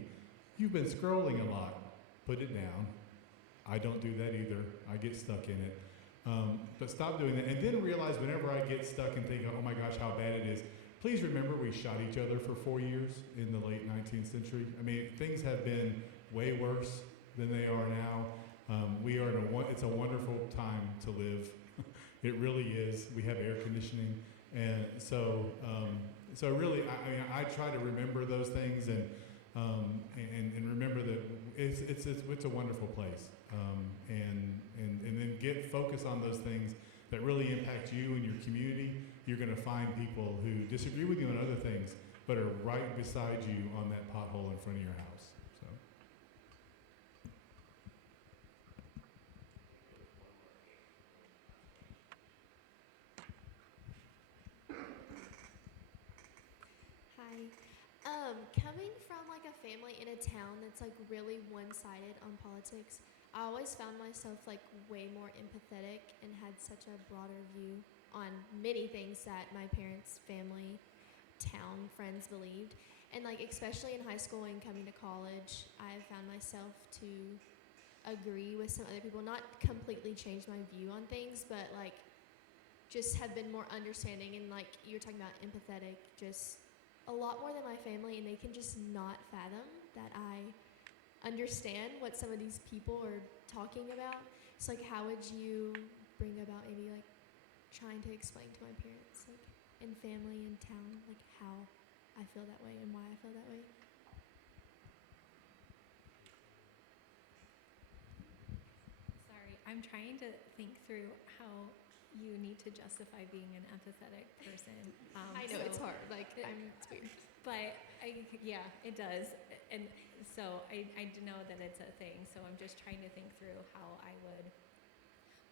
you've been scrolling a lot, put it down. I don't do that either. I get stuck in it. But stop doing that. And then realize whenever I get stuck and think, oh my gosh, how bad it is, please remember we shot each other for 4 years in the late 19th century. I mean, things have been way worse than they are now. It's a wonderful time to live. It really is. We have air conditioning, and so really, I try to remember those things and remember that it's a wonderful place, and then focus on those things that really impact you and your community. You're going to find people who disagree with you on other things, but are right beside you on that pothole in front of your house. So. Coming from like a family in a town that's like really one-sided on politics, I always found myself like way more empathetic and had such a broader view on many things that my parents, family, town, friends believed. And like especially in high school and coming to college, I found myself to agree with some other people, not completely change my view on things, but like just have been more understanding and like you're talking about empathetic, just a lot more than my family, and they can just not fathom that I understand what some of these people are talking about. It's like, how would you bring about maybe like trying to explain to my parents, like in family and town, like how I feel that way and why I feel that way? Sorry, I'm trying to think through how you need to justify being an empathetic person. I know it's hard. Like it's weird. But yeah, it does. And so I know that it's a thing. So I'm just trying to think through how I would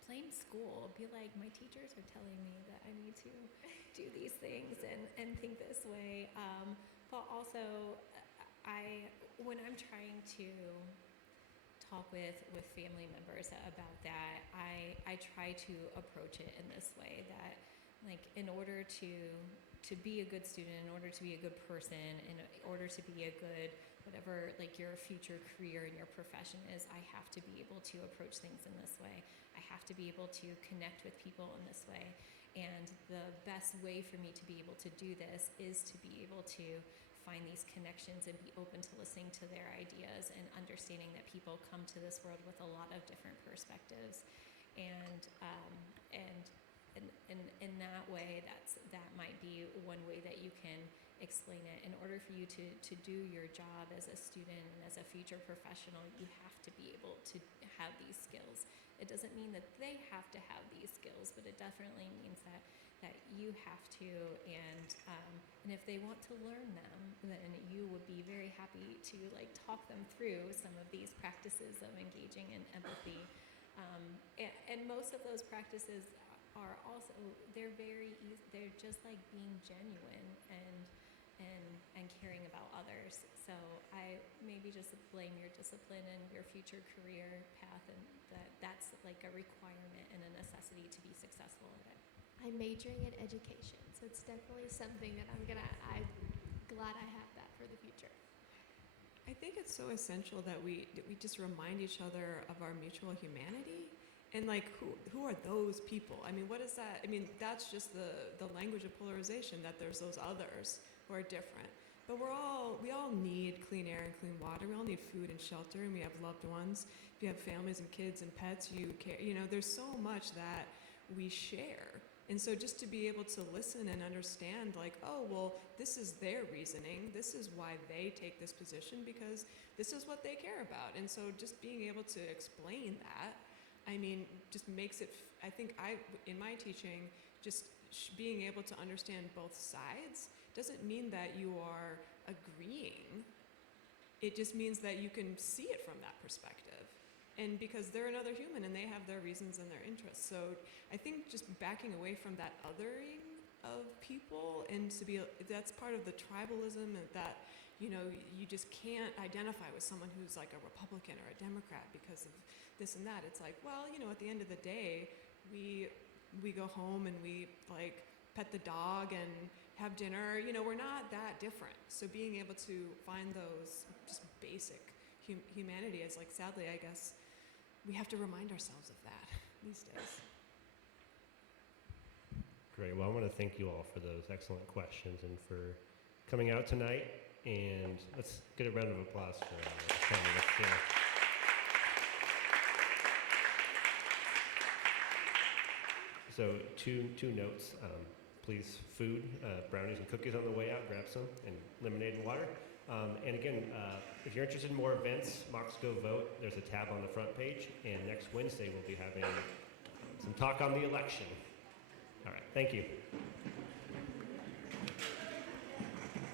blame school. Be like, my teachers are telling me that I need to do these things and think this way. But also, when I'm trying to talk with family members about that, I try to approach it in this way, that like in order to be a good student, in order to be a good person, in order to be a good whatever like your future career and your profession is, I have to be able to approach things in this way. I have to be able to connect with people in this way. And the best way for me to be able to do this is to be able to find these connections and be open to listening to their ideas and understanding that people come to this world with a lot of different perspectives. And in that way, that might be one way that you can explain it. In order for you to do your job as a student and as a future professional, you have to be able to have these skills. It doesn't mean that they have to have these skills, but it definitely means that you have to, and if they want to learn them, then you would be very happy to like talk them through some of these practices of engaging in empathy. And most of those practices are also, they're very easy. They're just like being genuine and caring about others. So I maybe just blame your discipline and your future career path, and that's like a requirement and a necessity to be successful at it. I'm majoring in education, so it's definitely something that I'm glad I have that for the future. I think it's so essential that we just remind each other of our mutual humanity, and like who are those people? I mean, what is that? I mean, that's just the language of polarization, that there's those others who are different. But we all need clean air and clean water. We all need food and shelter, and we have loved ones. If you have families and kids and pets, you care. You know, there's so much that we share. And so just to be able to listen and understand, like, oh, well, this is their reasoning. This is why they take this position, because this is what they care about. And so just being able to explain that, I mean, just makes it, I think in my teaching, just being able to understand both sides doesn't mean that you are agreeing. It just means that you can see it from that perspective. And because they're another human and they have their reasons and their interests. So I think just backing away from that othering of people, and that's part of the tribalism, and that, you know, you just can't identify with someone who's like a Republican or a Democrat because of this and that. It's like, well, you know, at the end of the day, we go home and we like pet the dog and have dinner. You know, we're not that different. So being able to find those just basic humanity is like, sadly, I guess, we have to remind ourselves of that these days. Great. Well, I want to thank you all for those excellent questions and for coming out tonight. And let's get a round of applause for our panelists here. So two notes. Please, food, brownies and cookies on the way out, grab some, and lemonade and water. And again, if you're interested in more events, Mocs Go Vote, there's a tab on the front page, and next Wednesday we'll be having some talk on the election. All right, thank you.